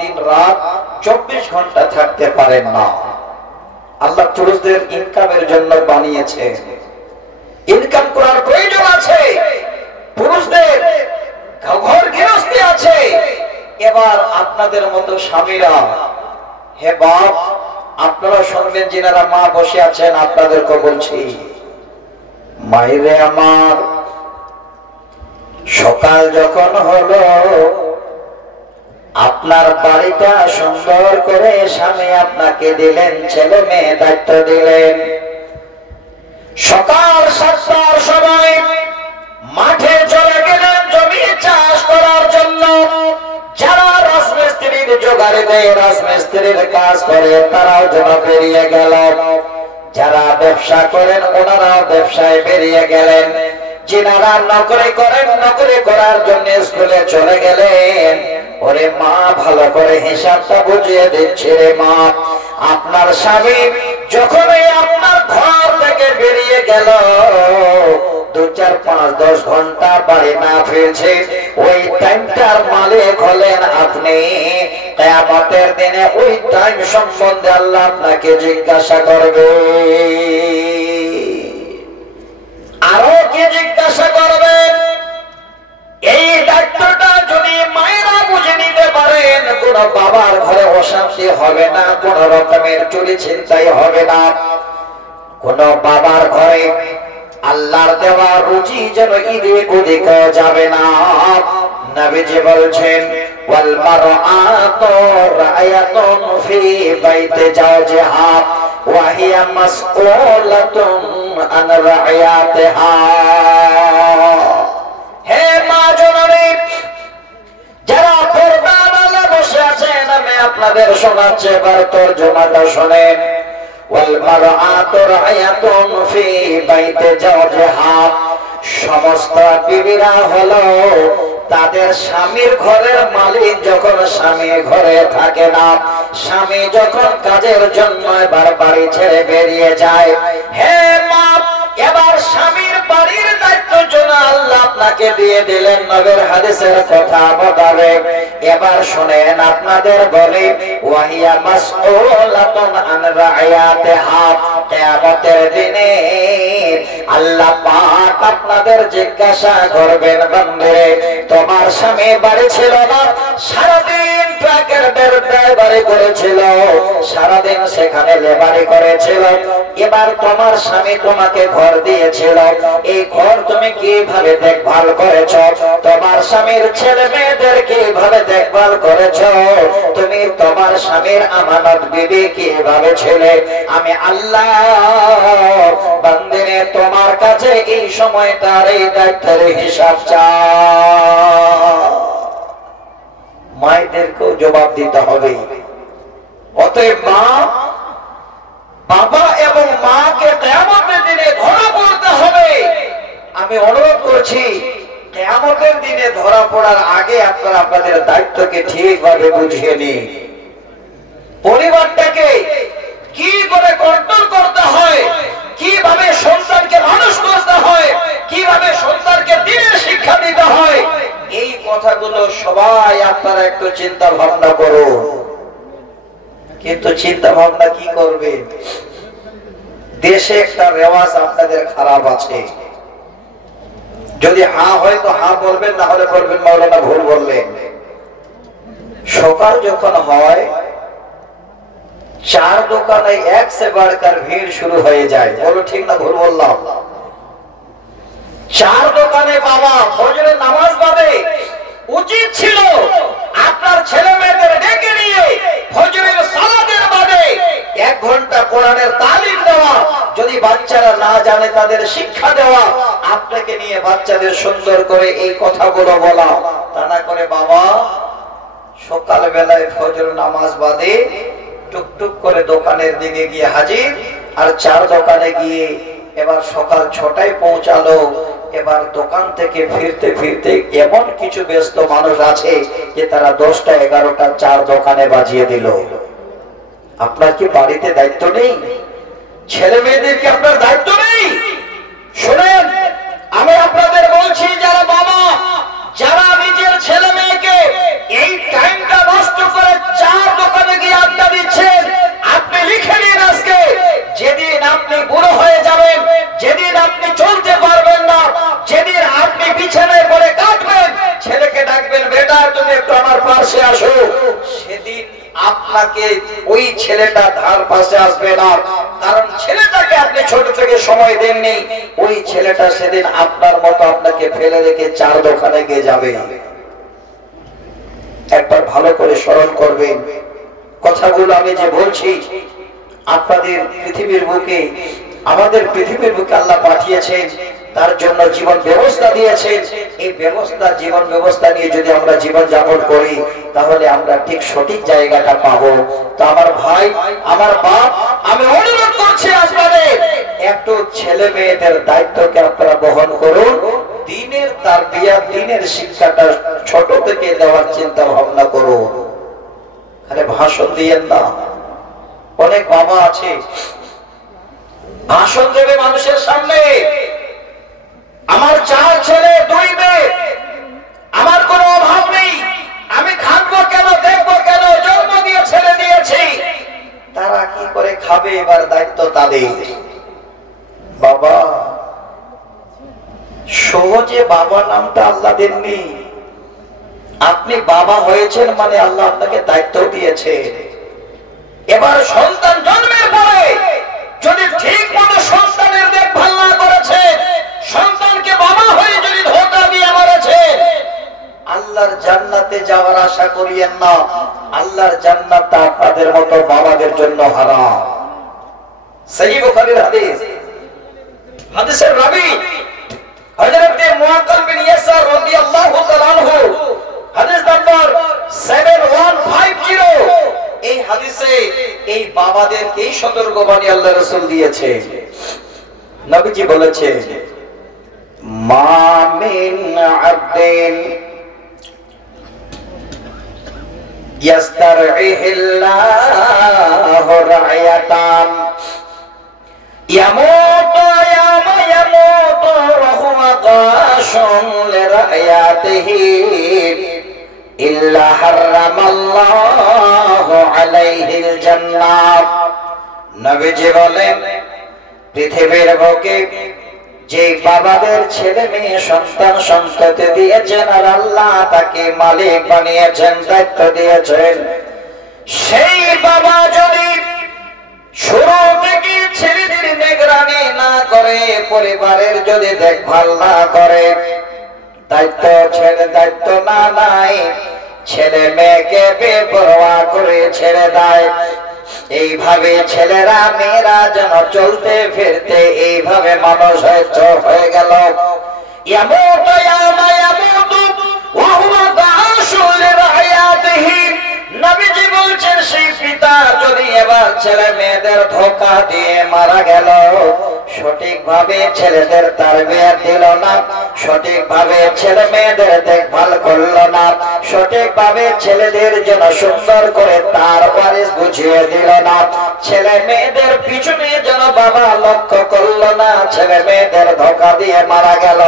দিন রাত 24 ঘন্টা থাকতে পারেন না। আল্লাহ পুরুষদের ইনকামের জন্য বানিয়েছে, ইনকাম করার প্রয়োজন আছে, পুরুষদের ঘর গৃহস্থী আছে। এবার আপনাদের মতো স্বামীরা, হে বাপ, আপনারা শুনবেন, যিনারা মা বসে আছেন আপনাদেরকে বলছি, মাইরে আমার, সকাল যখন হলো আপনার বাড়িটা সুন্দর করে স্বামী আপনাকে দিলেন, ছেলে মেয়ে দায়িত্ব দিলেন, সকাল 7টার সময় মাঠে চলে গেলেন জমি চাষ করার জন্য। যারা রাজমিস্ত্রির জোগাড়ে দেয়, রাজমিস্ত্রির কাজ করে, তারাও যেন বেরিয়ে গেল। যারা ব্যবসা করেন ওনারা ব্যবসায় বেরিয়ে গেলেন। যিনারা নকরি করেন, নকরি করার জন্য স্কুলে চলে গেলেন। ওরে মা, ভালো করে হিসাবটা বুঝিয়ে দিচ্ছে রে মা, আপনার স্বামী যখনই আপনার ঘর থেকে বেরিয়ে গেল, 4-5-10 ঘন্টা বাড়ি না ফিরছে, ওই টাইমটার মালিক হলেন আপনি। কিয়ামতের দিনে ওই টাইম সম্বন্ধে আল্লাহ আপনাকে জিজ্ঞাসা করবে। আরো কি জিজ্ঞাসা করবেন? এই দায়িত্বটা যদি মায়েরা বুঝে নিতে পারেন, কোন বাবার ঘরে অশান্তি হবে না, কোন রকমের চুরি ছিনতাই হবে না, কোন বাবার ঘরে আল্লাহর দেওয়া রুজি যেন এদিক ওদিক যাবে না। নবীজি বলছেন, ওয়াল মারআতু রায়াতুন ফি বাইতি জাওজিহা ওয়া হিয়া মাসউলাতুন আন রায়াতিহা। হে মা জননী, যারা পর্দাওয়ালা বসে আছেন, আমি আপনাদের শোনাচ্ছি, এবার তরজমাটা শোনেন। ওয়াল মারআতু রায়াতুন ফি বাইতি জাওজিহা, সমস্ত বিবিরা হলো তাদের স্বামীর ঘরের মালিক। যখন স্বামী ঘরে থাকে না, স্বামী যখন কাজের জন্য এবার বাড়ি ছেড়ে বেরিয়ে যায়, হে মা, এবার স্বামীর বাড়ির দায়িত্ব জন্য আল্লাহ আপনাকে দিয়ে দিলেন নবীর হাদিসের কথা মোতাবেক। এবার শুনেন, আপনাদের বলি, ওয়াহিয়া মাসউলাতুন আন রায়াতিহা, কিয়ামতের দিনে আল্লাহ পাক আপনাদের জিজ্ঞাসা করবেন, বান্দে তোমার স্বামী বাড়ি ছিল না, সারাদিন ট্রাকের ড্রাইভারি করেছিল, সারাদিন সেখানে লেবারি করেছিল, এবার তোমার স্বামী তোমাকে ঘর দিয়েছিল, এই ঘর তুমি কিভাবে দেখভাল করেছ? তোমার স্বামীর ছেলে মেয়েদের কিভাবে দেখভাল করেছ? তুমি তোমার স্বামীর আমানত বিবি কিভাবে ছিলে? আমি আল্লাহ বান্দিরে তোমার কাছে এই সময়টার এই দায়িত্বের হিসাব চাই। মায়েদেরকেও জবাব দিতে হবে। অতএব মা, বাবা এবং মাকে কিয়ামতের দিনে ধরা পড়তে হবে। আমি অনুরোধ করছি, কিয়ামতের দিনে ধরা পড়ার আগে আপনারা আপনাদের দায়িত্বকে ঠিকভাবে বুঝিয়ে নিন। পরিবারটাকে কি করে কন্ট্রোল করতে হয়, কিভাবে সন্তানকে মানুষ করতে হয়, কিভাবে সন্তানকে দিনের শিক্ষা দিতে হয়, এই কথাগুলো সবাই আপনারা একটু চিন্তা ভাবনা করুন। কিন্তু চিন্তা ভাবনা কি করবে? দেশে একটা রেওয়াজ আপনাদের খারাপ আছে। যদি হা হয় তো হা বলবেন, না হলে বলবেন মাওলানা ভুল বললেন। সকাল যখন হয়, চার দোকানে এক সে বাড়কার ভিড় শুরু হয়ে যায়। বলো ঠিক না ভুল বললাম? চার দোকানে বাবা ফজরের নামাজ পড়ে, উচিত ছিল আপনার ছেলে মেয়েদের ডেকে নিয়ে ফজরের সালাতের বাদে 1 ঘন্টা কোরআনের তালিম দেওয়া, যদি বাচ্চারা না জানে তাদের শিক্ষা দেওয়া, আপনাকে নিয়ে বাচ্চাদের সুন্দর করে এই কথাগুলো বলা। তা না করে বাবা সকাল বেলায় ফজর নামাজ বাদে টুকটুক করে দোকানের দিকে গিয়ে হাজির, আর চার দোকানে গিয়ে এবার সকাল 6টায় পৌঁছালো। এবার দোকান থেকে ফিরতে ফিরতে এমন কিছু ব্যস্ত মানুষ আছে যে তারা 10টা 11টা চার দোকানে বাজিয়ে দিল। আপনার কি বাড়িতে দায়িত্ব নেই? ছেলে মেয়েদের কি আপনার দায়িত্ব নেই? শুনেন, আমি আপনাদের বলছি, যারা বাবা, যারা নিজের ছেলে মেয়েকে এই টাইমটা নষ্ট করে চার দোকানে গিয়ে আড্ডা দিচ্ছেন, আপনি লিখে নিন আজকে, যেদিন আপনি বুড়ো হয়ে যাবেন, যেদিন আপনি চলতে পারবেন না, যেদিন আপনি বিছানায় পড়ে কাঁদবেন, ছেলেকে ডাকবেন, বেটা তুমি একটু আমার পাশে আসো, সেদিন আপনাকে ওই ছেলেটা ধার পাশে আসবে না। কারণ ছেলেটাকে আপনি ছোট থেকে সময় দেননি, ওই ছেলেটা সেদিন আপনার মতো আপনাকে ফেলে রেখে চার দোকানে গিয়ে যাবে। একবার ভালো করে স্মরণ করবেন কথাগুলো। আমি যে বলছি, আপনাদের পৃথিবীর বুকে, আমাদের পৃথিবীর বুকে আল্লাহ পাঠিয়েছেন, তার জন্য জীবন ব্যবস্থা দিয়েছেন। এই ব্যবস্থা, জীবন ব্যবস্থা নিয়ে যদি আমরা জীবন যাপন করি, তাহলে আমরা ঠিক সঠিক জায়গাটা পাবো। তো আমার ভাই, আমার বাপ, আমি অনুরোধ করছি আপনাদের, একটু ছেলে মেয়েদের দায়িত্বকে আপনারা বহন করুন। দিনের তারবিয়া, দিনের শিক্ষাটা ছোট থেকে দেওয়ার চিন্তা ভাবনা করুন। আরে ভাষণ দিয়েন না। অনেক বাবা আছে ভাষণ দেবে মানুষের সামনে, আমার তাদের। বাবা, সহজে বাবা নামটা আল্লাহ দেননি। আপনি বাবা হয়েছেন মানে আল্লাহ আপনাকে দায়িত্ব দিয়েছে। এবার সন্তান জন্মের পরে যদি ঠিক মতো সন্তানের দেখভাল না করেছে, সন্তানকে বাবা হয়ে যদি ধোঁকা দিয়ে মারেছে, আল্লাহর জান্নাতে যাওয়ার আশা করিয়েন না। আল্লাহর জান্নাতটা আপনাদের মতো বাবাদের জন্য হারাম। সহিহ বুখারীর হাদিস। হাদিসের রাবী হযরত মুআক্কাল বিন ইয়াসার রাদিয়াল্লাহু তাআলা আনহু, হাদিস নাম্বার 7150। এই হাদিসে এই বাবাদেরকে সতর্কবাণী আল্লাহ রাসূল দিয়েছে। নবীজি বলেছে, মা মিন আবদিন ইয়াস্তারইহিল্লাহু রা'য়াতান ইয়ামুতু ইয়ামা ইয়ামুতু ওয়া হুয়া গাশুন লিরা'য়াতিহি ইল্লা হারামাল্লাহু আলাইহিল জান্নাত। নবীজি বলেন, পৃথিবীর বুকে যে বাবাদের ছেলে মেয়ে সন্তান সন্ততি দিয়েছেন আর আল্লাহ তাকে মালিক বানিয়েছেন, দায়িত্ব দিয়েছেন, সেই বাবা যদি শুরু থেকে ছেলেদের নিগরানি না করে, পরিবারের যদি দেখভাল না করে, দায়িত্ব ছেড়ে দায়িত্ব না নাই, ছেলে মেয়েকে বেপরোয়া করে ছেড়ে দেয়, এইভাবে ছেলেরা মেয়েরা যেন চলতে ফিরতে এইভাবে মানুষ হয়ে গেল। ইয়ামুতু ইয়ামা ইয়ামুতু ওয়া হুয়া গাশুন লিরা'য়াতিহি। নবীজি বলছেন, সেই পিতা যদি এবার ছেলে মেয়েদের ধোঁকা দিয়ে মারা গেল, সঠিকভাবে ছেলেদের তারবিয়ত দিল না, সঠিকভাবে ছেলে মেয়েদের দেখভাল করল না, সঠিকভাবে ছেলেদের জন্য সুন্দর করে তার ওয়ারিস বুঝিয়ে দিল না, ছেলে মেয়েদের পিছনে যেন বাবা লক্ষ্য করল না, ছেলে মেয়েদের ধোঁকা দিয়ে মারা গেল,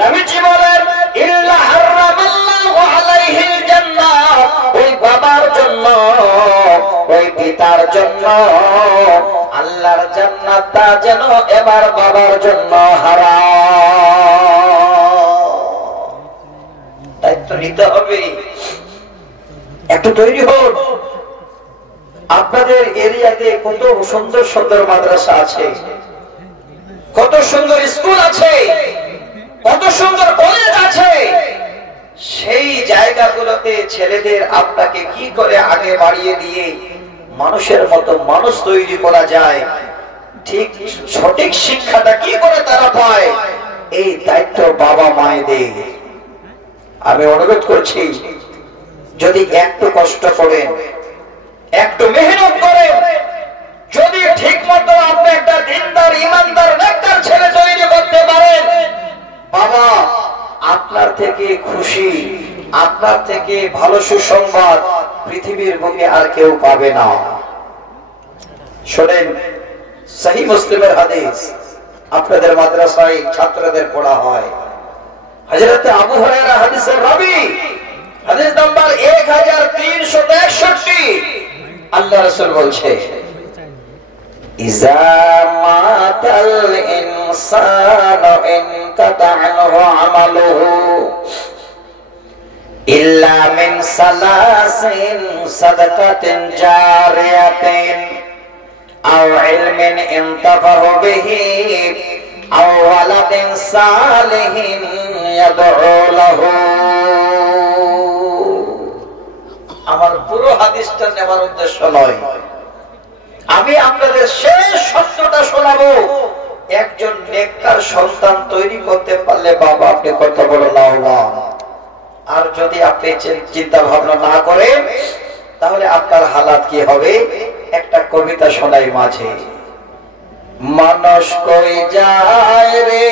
নবীজি বলেন, ইল্লা হারামাল্লাহু আলাইহিল জান্নাহ। ওই বাবার জন্য, ওই পিতার জন্য আল্লাহর জান্নাতটা যেন এবার বাবার জন্য হারাম। দায়িত্ব নিতে হবে। একটু তৈরি হন। আপনাদের এরিয়াতে কত সুন্দর সুন্দর মাদ্রাসা আছে, কত সুন্দর স্কুল আছে, কত সুন্দর কলেজ আছে। সেই জায়গাগুলোতে ছেলেদের আপনাকে কি করে আগে বাড়িয়ে দিয়ে মানুষের মতো মানুষ তৈরি করা যায়, ঠিক সঠিক শিক্ষাটা কি করে তারা পায়, এই দায়িত্ব বাবা মায়েদের। আমি অনুরোধ করছি, যদি একটু কষ্ট করেন, একটু মেহনত করেন, যদি ঠিক মতো আপনি একটা দিনদার ইমানদার নেককার ছেলে তৈরি করতে পারেন, বাবা আপনার থেকে খুশি, আপনার থেকে ভালো সুসংবাদ পৃথিবীর বুকে আর কেউ পাবে না। শোনেন, সহিহ মুসলিমের হাদিস, আপনাদের মাদ্রাসায় ছাত্রদের পড়া হয়। হযরত আবু হুরায়রা হাদিসের রাবী, হাদিস নাম্বার 1361। আল্লাহ রাসূল বলছে, ইযা মাতাল ইনসানু ইনকাতা আনহু আমালুহু ইল্লা মিন সালাসিন সাদাকাতিন জারিয়াতিন আও ইলমিন ইনতাফাহু বিহি আও ওয়ালাদিন সালিহিন ইয়াদউ লাহু। আমার পুরো হাদিসটা নেবার উদ্দেশ্য নয়, আমি আপনাদের শেষ সত্যটা শোনাবো। একজন নেককার সন্তান তৈরি করতে পারলে বাবা আপনি কত বড় লাভবান। আর যদি আপনি চিন্তা ভাবনা না করেন, তাহলে আপনার হালাত কি হবে। একটা কবিতা শোনাই মাঝে, মানুষ কই যায় রে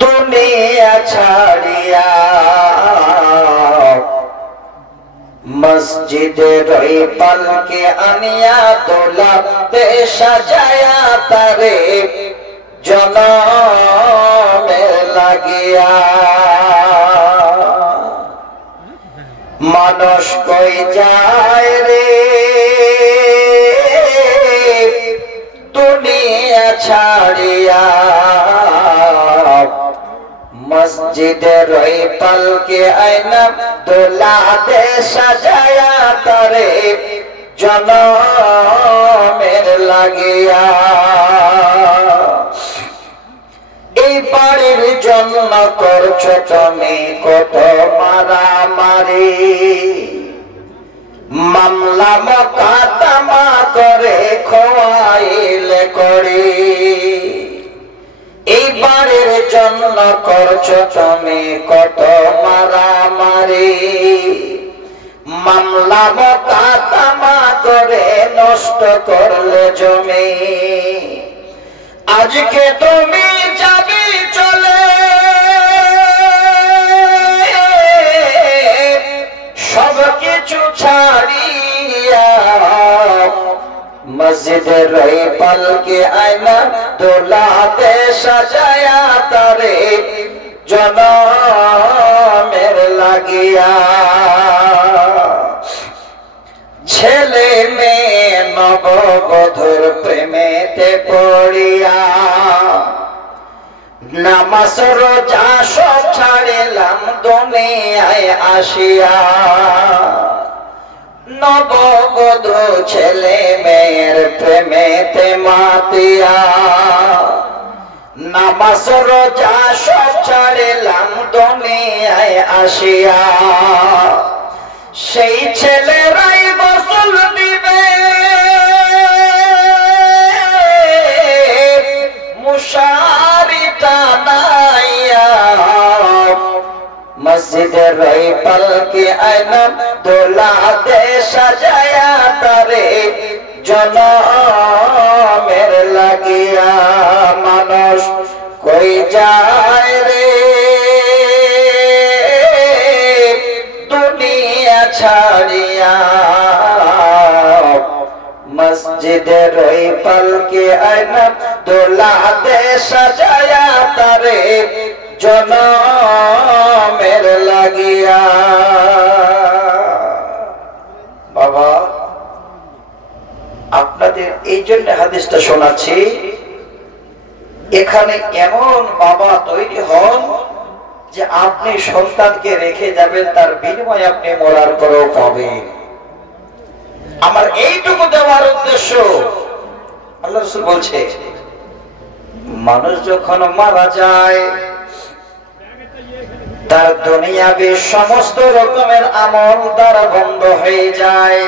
দুনিয়া ছাড়িয়া, মসজিদের ওই পালকে আনিয়া দোলাতে সাজায়া তারে জনমে লাগিয়া। মানুষ কই যায় রে দুনিয়া ছাড়িয়া, মসজিদের ওই পালকে আয়না দোলা দে সাজায়া তারে জনমের লাগিয়া। এই বাড়ির জন্য করছো তুমি কত মারামারি, মামলা মোকদ্দমা করে খোয়াইলে করি। এই বাড়ির জন্য করছো তুমি কত মারামারি, মামলা মোকদ্দমা করে নষ্ট করলে জমি। আজকে তুমি যাবি চলে সব কিছু ছাড়িয়া, মসজিদের ওই পালকে আয়না দোলাতে সাজায়া তারে জনমের লাগিয়া। ছেলে মেয়ে নববধূর প্রেমেতে পড়িয়া, নামাজ রোজা সব ছাড়িলাম দুনিয়ায় আসিয়া। নববধূ ছেলে মেয়ের প্রেমেতে মাতিয়া, নামাজ রোজা সব ছাড়িলাম দুনিয়ায় আসিয়া। সেই ছেলেরাই গোসল দিবে মুশারি টানাইয়া, মসজিদের ওই পালকে আয়না দোলা দে সাজায়া তারে জনমের লাগিয়া। মানুষ কই যায় রে দুনিয়া ছাড়িয়া, মসজিদের ওই পালকে আয়না দোলা দে সাজায়া তারে জনমের লাগিয়া। বাবা, আপনাদের এই জন্য হাদিসটা শোনাচ্ছি, এখানে এমন বাবা তৈরি হন যে আপনি সন্তানকে রেখে যাবেন, তার বিনিময়ে আপনি মরার পরেও পাবেন। আমার এইটুকু দেওয়ার উদ্দেশ্য। আল্লাহ রাসূল বলছে, মানুষ যখন মারা যায় তার দুনিয়াবি সমস্ত রকমের আমল দ্বারা বন্ধ হয়ে যায়,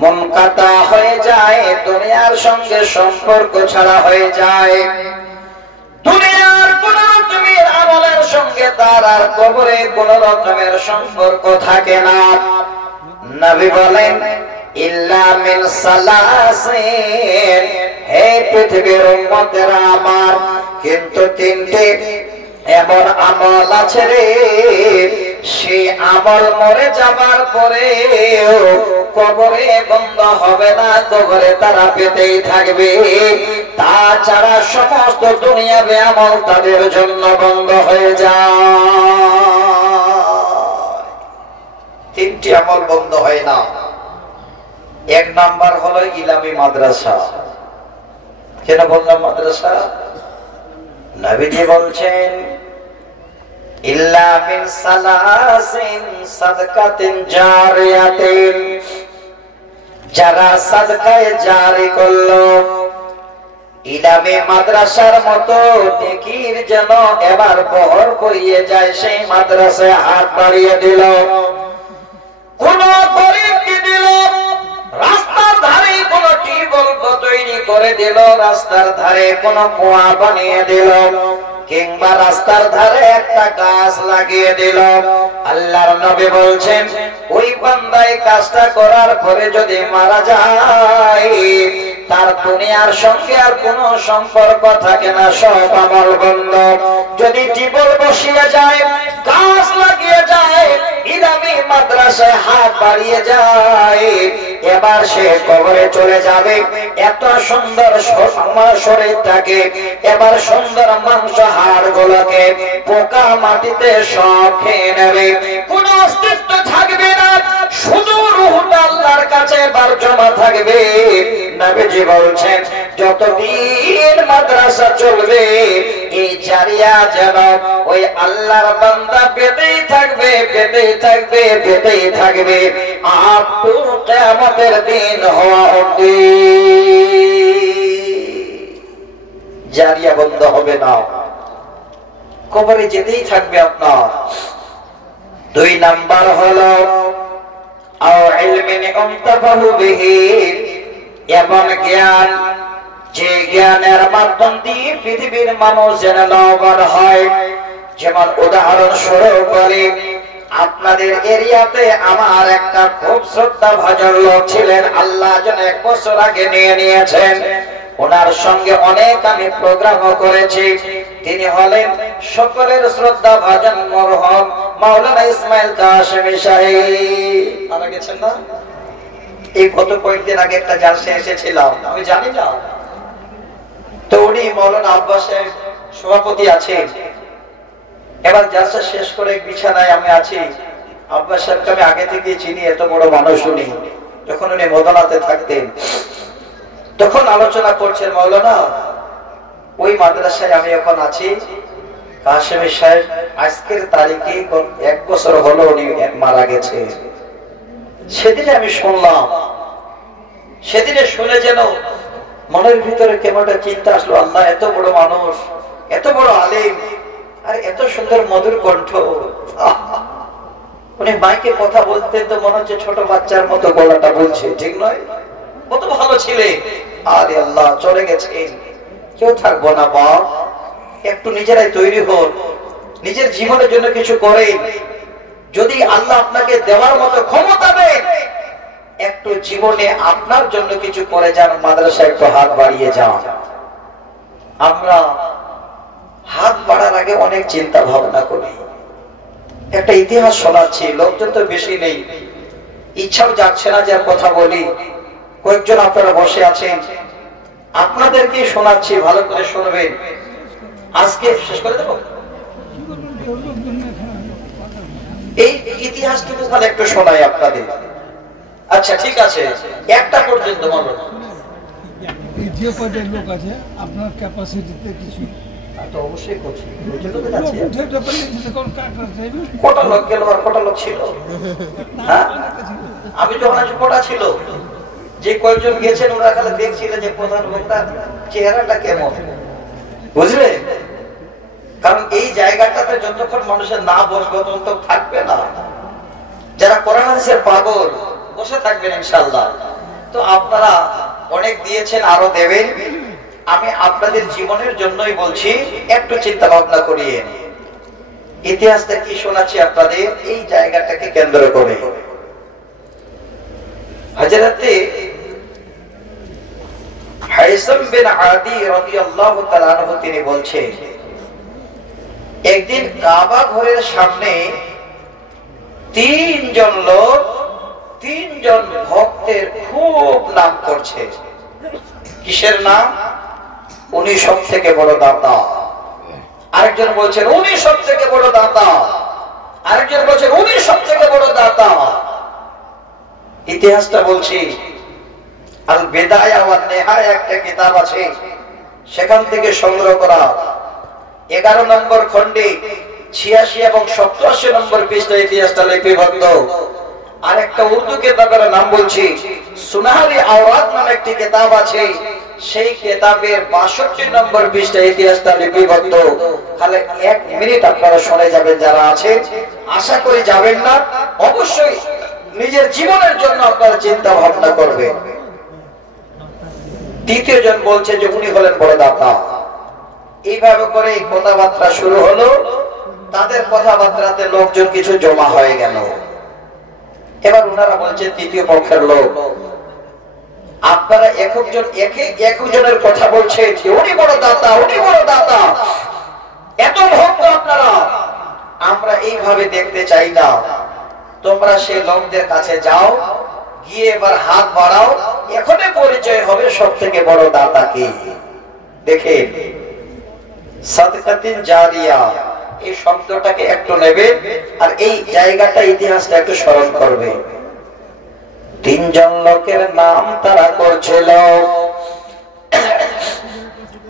মুনকাতা হয়ে যায়, দুনিয়ার সঙ্গে সম্পর্ক ছাড়া হয়ে যায়। দুনিয়ার কোন রকমের আমলের সঙ্গে তার আর কবরে কোন রকমের সম্পর্ক থাকে না। নবী বলেন, ইল্লা মিন সালাসিন, হে পৃথিবীর উম্মতেরা আমার, কিন্তু তিনটে এমন আমল আছে রে, সেই আমল মরে যাবার পরে কবরে বন্ধ হবে না, কবরে তারা পেতেই থাকবে। তাছাড়া সমস্ত দুনিয়াবি আমল তাদের জন্য বন্ধ হয়ে যায়। তিনটি আমল বন্ধ হয় না। এক নাম্বার হলো ইলামি মাদ্রাসা। কেন বললাম মাদ্রাসা? নবীজি বলছেন, ইল্লা মিন সালাসিন সাদকাতিন জারিয়াতিন, যারা সাদকায়ে জারি করলো, ইলামি মাদ্রাসার মতো নেকির যেন এবার বহর করিয়ে যায়, সেই মাদ্রাসায় হাত বাড়িয়ে দিল। কোন গরিবকে দিল, রাস্তার ধারে কোন টিউবওয়েল তৈরি করে দিল, রাস্তার ধারে কোন কুয়া বানিয়ে দিল, কিংবা রাস্তার ধারে একটা গাছ লাগিয়ে দিল। আল্লাহর নবী বলছেন, ওই বান্দাই কাজটা করার পরে যদি মারা যায়, তার দুনিয়ার সঙ্গে আর কোনো সম্পর্ক থাকে না, সব আমল বন্ধ। যদি টিবল বসিয়ে যায়, গাছ লাগিয়ে যায়, ইরামি মাদ্রাসায় হাত বাড়িয়ে যায়, এবার সে কবরে চলে যাবে। এত সুন্দর শরীর থাকে, এবার সুন্দর মাংস হাড় গুলোকে পোকা মাটিতে সব খেয়ে নেবে, কোন অস্তিত্ব থাকবে না, শুধু রূহটা আল্লাহর কাছে এবার জমা থাকবে। নবীজি বলছেন যতদিন মাদ্রাসা চলবে এই জারিয়া যেন ওই আল্লাহর বান্দা পেতেই থাকবে, পেতেই থাকবে, পেতেই থাকবে, আর তো কিয়ামতের দিন হওয়া অবধি জারিয়া বন্ধ হবে না, কবরে যেতেই থাকবে আপনার। 2 নাম্বার হলো আও ইলমিন ইনতাফাহু বিহি, এমন জ্ঞান যে জ্ঞানের মাধ্যম দিয়ে পৃথিবীর মানুষ যেন লাভবান হয়। যেমন উদাহরণ স্বরূপ বলি, আপনাদের এরিয়াতে আমার একটা খুব শ্রদ্ধা ভাজন লোক ছিলেন, আল্লাহ যেন 1 বছর আগে নিয়েছেন, ওনার সঙ্গে অনেক আমি প্রোগ্রামও করেছি। তিনি হলেন সকলের শ্রদ্ধা ভাজন মরহুম মাওলানা ইসমাইল কাশেমী সাহেব। মারা গেছেন না? এই গত কয়েকদিন আগে একটা জালসা এসেছিলাম, আমি জানি না, তো উনি মাওলানা আব্বাসের সভাপতি আছেন। এবার জালসা শেষ করে বিছানায় আমি আছি, আব্বাস সাহেবকে আমি আগে থেকে চিনি, এত বড় মানুষ উনি। যখন উনি মদনাতে থাকতেন তখন আলোচনা করছেন, মাওলানা ওই মাদ্রাসায় আমি এখন আছি, কাশেমী সাহেব আজকের তারিখে 1 বছর হলো উনি মারা গেছে। সেদিনে আমি শুনলাম, সেদিনে শুনে যেন মনের ভিতরে কেমন একটা চিন্তা আসলো, আল্লাহ এত বড় মানুষ, এত বড় আলেম, আর এত সুন্দর মধুর কণ্ঠ। উনি মাইকে কথা বলতেন তো মনে হচ্ছে ছোট বাচ্চার মতো গলাটা বলছে, ঠিক নয়? কত ভালো ছিলেন। আরে আল্লাহ চলে গেছেন, কেউ থাকবো না। বাপ একটু নিজেরাই তৈরি হন, নিজের জীবনের জন্য কিছু করেন। যদি আল্লাহ আপনাকে দেওয়ার মতো ক্ষমতা দেন, একটু জীবনে আপনার জন্য কিছু করে যান, মাদ্রাসায় একটু হাত বাড়িয়ে যান। আমরা হাত বাড়ার আগে অনেক চিন্তা ভাবনা করি। একটা ইতিহাস শোনাচ্ছি, লোকজন তো বেশি নেই, ইচ্ছাও যাচ্ছে না যে কথা বলি। কয়েকজন আপনারা বসে আছেন, আপনাদেরকে শোনাচ্ছি, ভালো করে শুনবেন। আজকে শেষ করে দেব এই ইতিহাসটুকু, তাহলে একটু শোনাই আপনাদের। আচ্ছা ঠিক আছে, 1টা পর্যন্ত বলো। যে কয়টা লোক আছে আপনার ক্যাপাসিটিতে কিছু তো অবশ্যই করছি। কটা লোক গেল আর কটা লোক ছিল? হ্যাঁ আমি যখন আছি কটা ছিল, যে কয়েকজন গেছেন ওরা খালি দেখছিলেন যে প্রধান বক্তার চেহারাটা কেমন, বুঝলে? কারণ এই জায়গাটাতে যতক্ষণ মানুষের না বসবে ততক্ষণ থাকবে না। যারা কোরআন হাদিসের পাগল বসে থাকবেন ইনশাআল্লাহ। তো আপনারা অনেক দিয়েছেন, আরো দেবেন। আমি আপনাদের জীবনের জন্যই বলছি, একটু চিন্তা ভাবনা করিয়ে। ইতিহাসটা কি শোনাচ্ছি আপনাদের এই জায়গাটাকে কেন্দ্র করে। হযরতে হাইসাম বিন আদি রাদিয়াল্লাহু তাআলা আনহু তিনি বলছেন, একদিন কাবা ঘরের সামনে 3 জন লোক, 3 জন ভক্তের খুব নাম করছে। কিসের নাম? উনি সব থেকে বড় দাতা। আরেকজন বলছেন উনি সব থেকে বড় দাতা, আরেকজন বলছেন উনি সব থেকে বড় দাতা। ইতিহাসটা বলছি, আল বিদায়া ওয়ান নিহায়া একটা কিতাব আছে, সেখান থেকে সংগ্রহ করা। 11 নম্বর খণ্ডে 86 এবং 87 নম্বর পৃষ্ঠায় ইতিহাসটা লিপিবদ্ধ। আরেকটা উর্দু কিতাবের নাম বলছি, সুনাহারি আওরাত নামে একটি কিতাব আছে, সেই কিতাবের 62 নম্বর পৃষ্ঠায় ইতিহাসটা লিপিবদ্ধ। তাহলে 1 মিনিট আপনারা শুনে যাবেন যারা আছে, আশা করি যাবেন না, অবশ্যই নিজের জীবনের জন্য আপনারা চিন্তা ভাবনা করবেন। তৃতীয় জন বলছে যে উনি হলেন বড় দাতা। এইভাবে করে কথাবার্তা শুরু হলো। তাদের কথাবার্তাতে লোকজন কিছু জমা হয়ে গেল। এবার ওনারা বলছে তৃতীয় পক্ষের লোক, আপনারা একজনের কথা বলছেন যে উনি বড় দাতা, উনি বড় দাতা, এত ভক্ত আপনারা। আমরা এইভাবে দেখতে চাই না। তোমরা সেই লোকদের কাছে যাও, গিয়ে এবার হাত বাড়াও, এখনই পরিচয় হবে সব থেকে বড় দাতা কে। দেখেন, সাদকাতিন জারিয়া এই শব্দটাকে একটু নেবে, আর এই জায়গাটা ইতিহাসটা একটু স্মরণ করবে। তিনজন লোকের নাম তারা করছিল।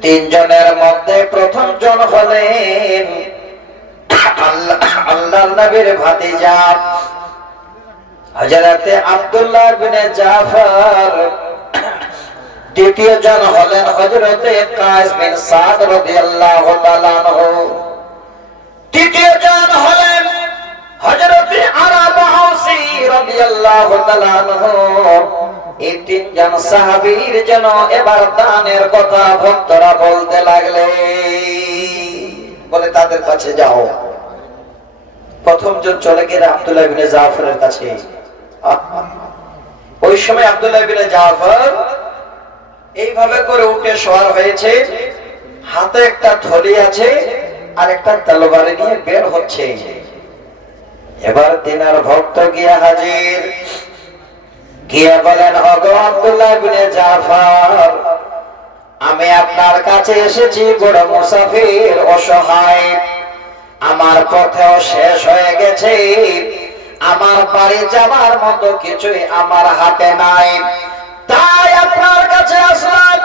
তিনজনের মধ্যে প্রথম জন হলেন আল্লাহর নবীর ভাতিজা হযরতে আব্দুল্লাহ ইবনে জাফর। দ্বিতীয় জন হলেন হযরতে কায়েস বিন সাদ রাদিয়াল্লাহু তাআলা আনহু। তৃতীয় জন হলেন হযরতে আরাবা আউসি রাদিয়াল্লাহু তাআলা আনহু। এই তিনজন সাহাবীর যেন এবার দানের কথা ভক্তরা বলতে লাগলেন, বলে তাদের কাছে যাও। প্রথম জন চলে গেলে আব্দুল্লাহ ইবনে জাফরের কাছে। ওই সময় আব্দুল্লাহ ইবনে জাফর এইভাবে করে উঠে সওয়ার হয়েছে, হাতে একটা থলি আছে আর একটা তরবারি নিয়ে বের হচ্ছে। এবার তিনার ভক্ত গিয়া হাজির, গিয়া বলেন, ওগো আব্দুল্লাহ ইবনে জাফর, আমি আপনার কাছে এসেছি বড় মুসাফির, অসহায়, আমার পথেও শেষ হয়ে গেছে, আমার বাড়ি যাবার মতো কিছুই আমার হাতে নাই, তাই আপনার কাছে আসলাম।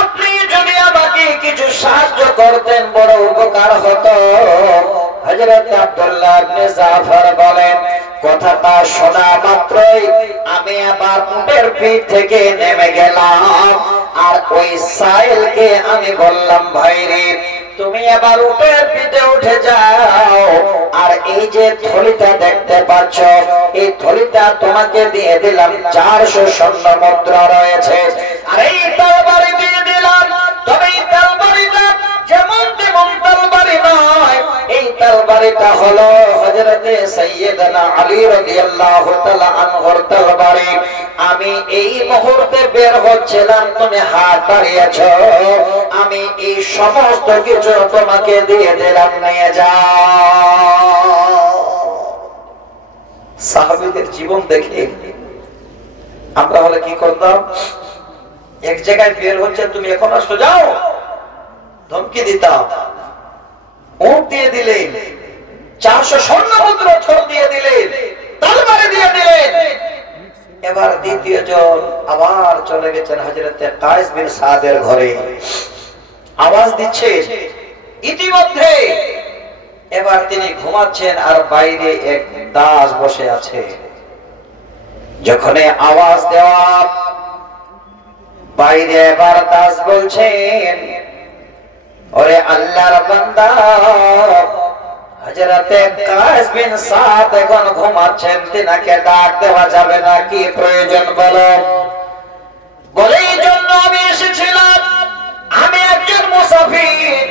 আপনি যদি আমাকে কিছু সাহায্য করতেন বড় উপকার হতো। হযরত আব্দুল্লাহ ইবনে জাফর বলেন, কথাটা শোনা মাত্রই আমি আবার উটের পিঠ থেকে নেমে গেলাম, আর ওই সাইলকে আমি বললাম, ভাই রে, তুমি এবার উটের পিঠে উঠে যাও, আর এই যে থলিটা দেখতে পাচ্ছ, এই থলিটা তোমাকে দিয়ে দিলাম, 400 স্বর্ণ মুদ্রা রয়েছে, আর এই তরবারি দিয়ে দিলাম। তবে এই তরবারিটা যেমন তেমন তরবারি নয়, এই তরবারিটা হলো হযরতে সাইয়্যিদানা আলী রাদিয়াল্লাহু তাআলা আনহুর তরবারি। আমি এই মুহূর্তে বের হচ্ছিলাম, তুমি হাত বাড়িয়েছো, আমি এই সমস্ত কিছু তোমাকে দিয়ে দিলাম, নিয়ে যাও। সাহাবীদের জীবন দেখে আমরা হলে কি করতাম? এক জায়গায় বের হচ্ছে, তুমি এখন আসো, যাও, ধমকি দিতাম, উট দিয়ে দিলেন, 400 স্বর্ণ মুদ্রা ছড় দিয়ে দিলেন, তরবারি দিয়ে দিলেন। এবার দ্বিতীয় জন আবার চলে গেছেন হযরতে কায়েস বিন সাদের ঘরে, আওয়াজ দিচ্ছে। ইতিমধ্যে এবার তিনি ঘুমাচ্ছেন, আর বাইরে এক দাস বসে আছে। যখন আওয়াজ দেওয়া, বাইরে এবার দাস বলছেন, ওরে আল্লাহর বান্দা, হযরতে কায়েস বিন সাদ এখন ঘুমাচ্ছেন, তিনাকে ডাক দেওয়া যাবে না, কি প্রয়োজন বলো? বলে, এই জন্য আমি এসেছিলাম, আমি একজন মুসাফির,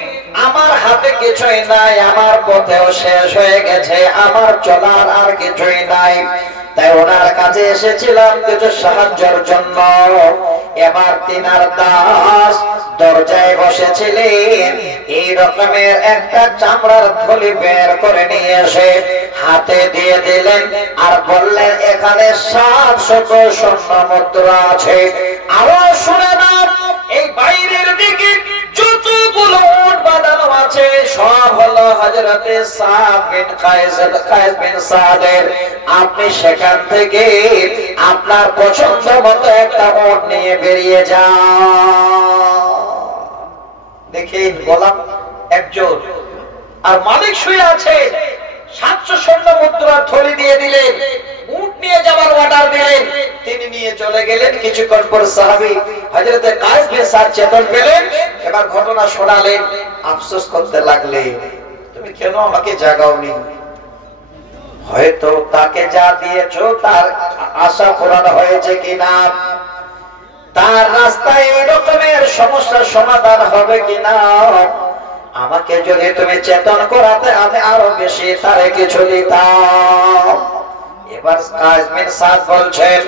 আমার হাতে কিছুই নাই, আমার পথেও শেষ হয়ে গেছে, আমার চলার আর কিছুই নাই, তাই ওনার কাছে এসেছিলাম কিছু সাহায্যের জন্য। এবার তিনার দাস দরজায় বসেছিলেন, এই রকমের একটা চামড়ার থলি বের করে নিয়ে এসে হাতে দিয়ে দিলেন, আর বললেন, এখানে 700 স্বর্ণ মুদ্রা আছে। আওয়াজ শুনে না, এই বাইরের দিকে যতগুলো উট বাঁধানো আছে সব হলো হযরতে সাদ বিন কায়েস বিন সাদের। আপনি সেখান থেকে আপনার পছন্দ মতো একটা উট নিয়ে বেরিয়ে যান। দেখেন, গোলাম একজন আর মালিক শুয়ে আছে, 700 স্বর্ণ মুদ্রার থলি দিয়ে দিলেন, উট নিয়ে যাবার অর্ডার দিলেন, তিনি নিয়ে চলে গেলেন। কিছুক্ষণ পর সাহাবী হযরতে কায়েস বিন সাদ চেতন পেলেন, এবার ঘটনা শোনালেন, আফসোস করতে লাগলেন, তুমি কেন আমাকে জাগাওনি? হয়তো তাকে যা দিয়েছো তার আশা পূরণ হয়েছে কিনা, তার রাস্তায় এই রকমের সমস্যার সমাধান হবে কিনা, আমাকে যদি তুমি চেতন করাতে আমি আরো বেশি তারে কিছু দিতাম। এবার কায়েস বিন সাদ বলছেন,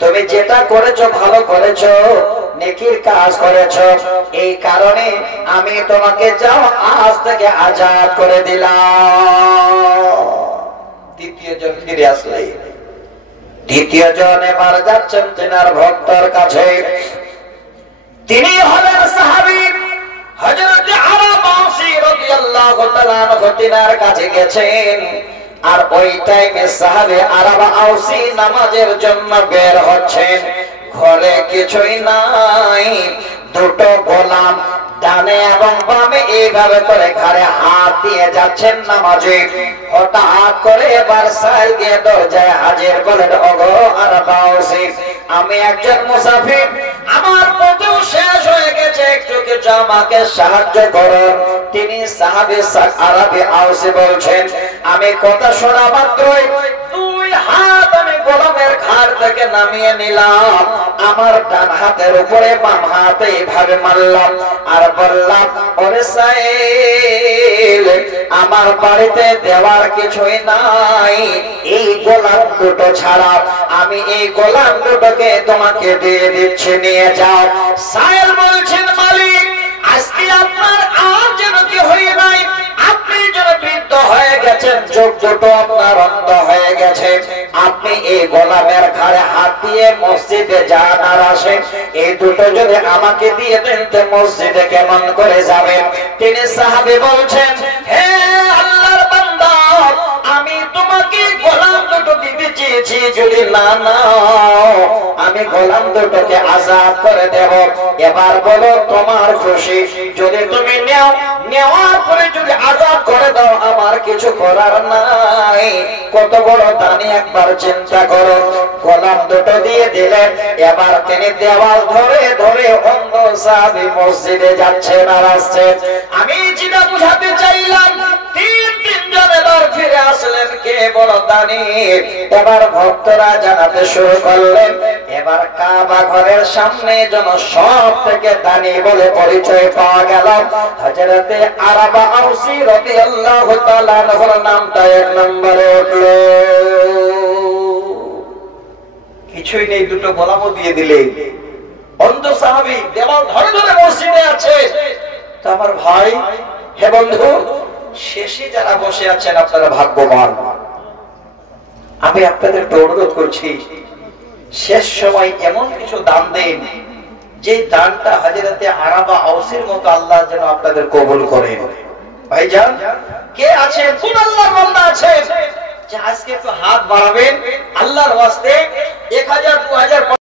তুমি যেটা করেছো ভালো করেছো, নেকির কাজ করেছো, এই কারণে আমি তোমাকে যাও আজ থেকে আজাদ করে দিলাম। দ্বিতীয় জন ফিরে আসলে, দ্বিতীয় জন এবার যাচ্ছেন তিনার ভক্তর কাছে। তিনি হলেন সাহাবী হযরত আরাবাসী রাদিয়াল্লাহু তাআলা আনহু। তিনার কাছে গেছেন, আর ওই টাইমে সাহাবী আরাবাসী নামাজের জন্য বের হচ্ছেন। ঘরে কিছুই নাই, দুটো গোলাম ডানে এবং বামে এইভাবে করে ঘাড়ে হাত দিয়ে যাচ্ছেন নামাজে। হঠাৎ করে এবার সাহেব গিয়ে দরজায় হাজির বলেন, ওগো আরাবাসী, আমি একজন মুসাফির, আমার পথও শেষ হয়ে গেছে, একটু কিছু আমাকে সাহায্য করুন। তিনি সাহাবী আরাবী আউসী বলছেন, আমি কথা শোনা মাত্রই দুই হাত আমি গোলামের ঘাড় থেকে নামিয়ে নিলাম, আমার ডান হাতের উপরে বাম হাতে এইভাবে মারলাম, আর বললাম, ওরে সাহেব, আমার বাড়িতে দেওয়ার কিছুই নাই, এই গোলাম দুটো ছাড়া, আমি এই গোলাম দুটোকে তোমাকে দিয়ে দিচ্ছি, নিয়ে যাও। সাহেব বলছেন, মালিক, আজকে আপনার আর যেন কি হয়ে নাই, আপনি যেন বৃদ্ধ হয়ে গেছেন, চোখ দুটো আপনার অন্ধ হয়ে গেছে, আপনি এই গোলামের ঘাড়ে হাত দিয়ে মসজিদে যান আর আসেন, এই দুটো যদি আমাকে দিয়ে দেন তো মসজিদে কেমন করে যাবেন? তিনি সাহাবী বলছেন, হে আল্লাহর বান্দা, আমি তোমাকে গোলাম দুটো দিতে চেয়েছি, যদি না নাও আমি গোলাম দুটোকে আজাদ করে দেব। এবার বলো তোমার খুশি, যদি তুমি নেও, নেওয়ার পরে যদি আজাদ করে দাও আমার কিছু করার নাই। কত বড় দানি একবার চিন্তা করো। গোলাম দুটো দিয়ে দিলেন, এবার তিনি দেওয়াল ধরে ধরে অন্ধ সাহাবী মসজিদে যাচ্ছেন আর আসছেন। আমি যেটা বুঝাতে চাইলাম, তিনজন এবার ফিরে আসলেন, কে বড় দানি। এবার ভক্তরা জানাতে শুরু করলেন, এবার কাবা ঘরের সামনে যেন সব থেকে দানি বলে পরিচয় পাওয়া গেল। হযরতে আরাবাসী রাদিয়াল্লাহু তাআলা আনহুর নামটা এক নম্বরে উঠল। কিছুই নেই, দুটো গোলামও দিয়ে দিলে। অন্ধ সাহাবী দেওয়াল ধরে ধরে মসজিদে আছে। তো আমার ভাই, হে বন্ধু, শেষে যারা বসে আছেন আপনারা ভাগ্যবান। আমি আপনাদের অনুরোধ করছি, শেষ সময় এমন কিছু দান দেন যে দানটা হযরতে আরাবাসীর মতো আল্লাহ যেন আপনাদের কবুল করেন। ভাইজান, কে আছে, কোন আল্লাহর বান্দা আছে যে আজকে একটু হাত বাড়াবেন আল্লাহর ওয়াস্তে? 1000, 2000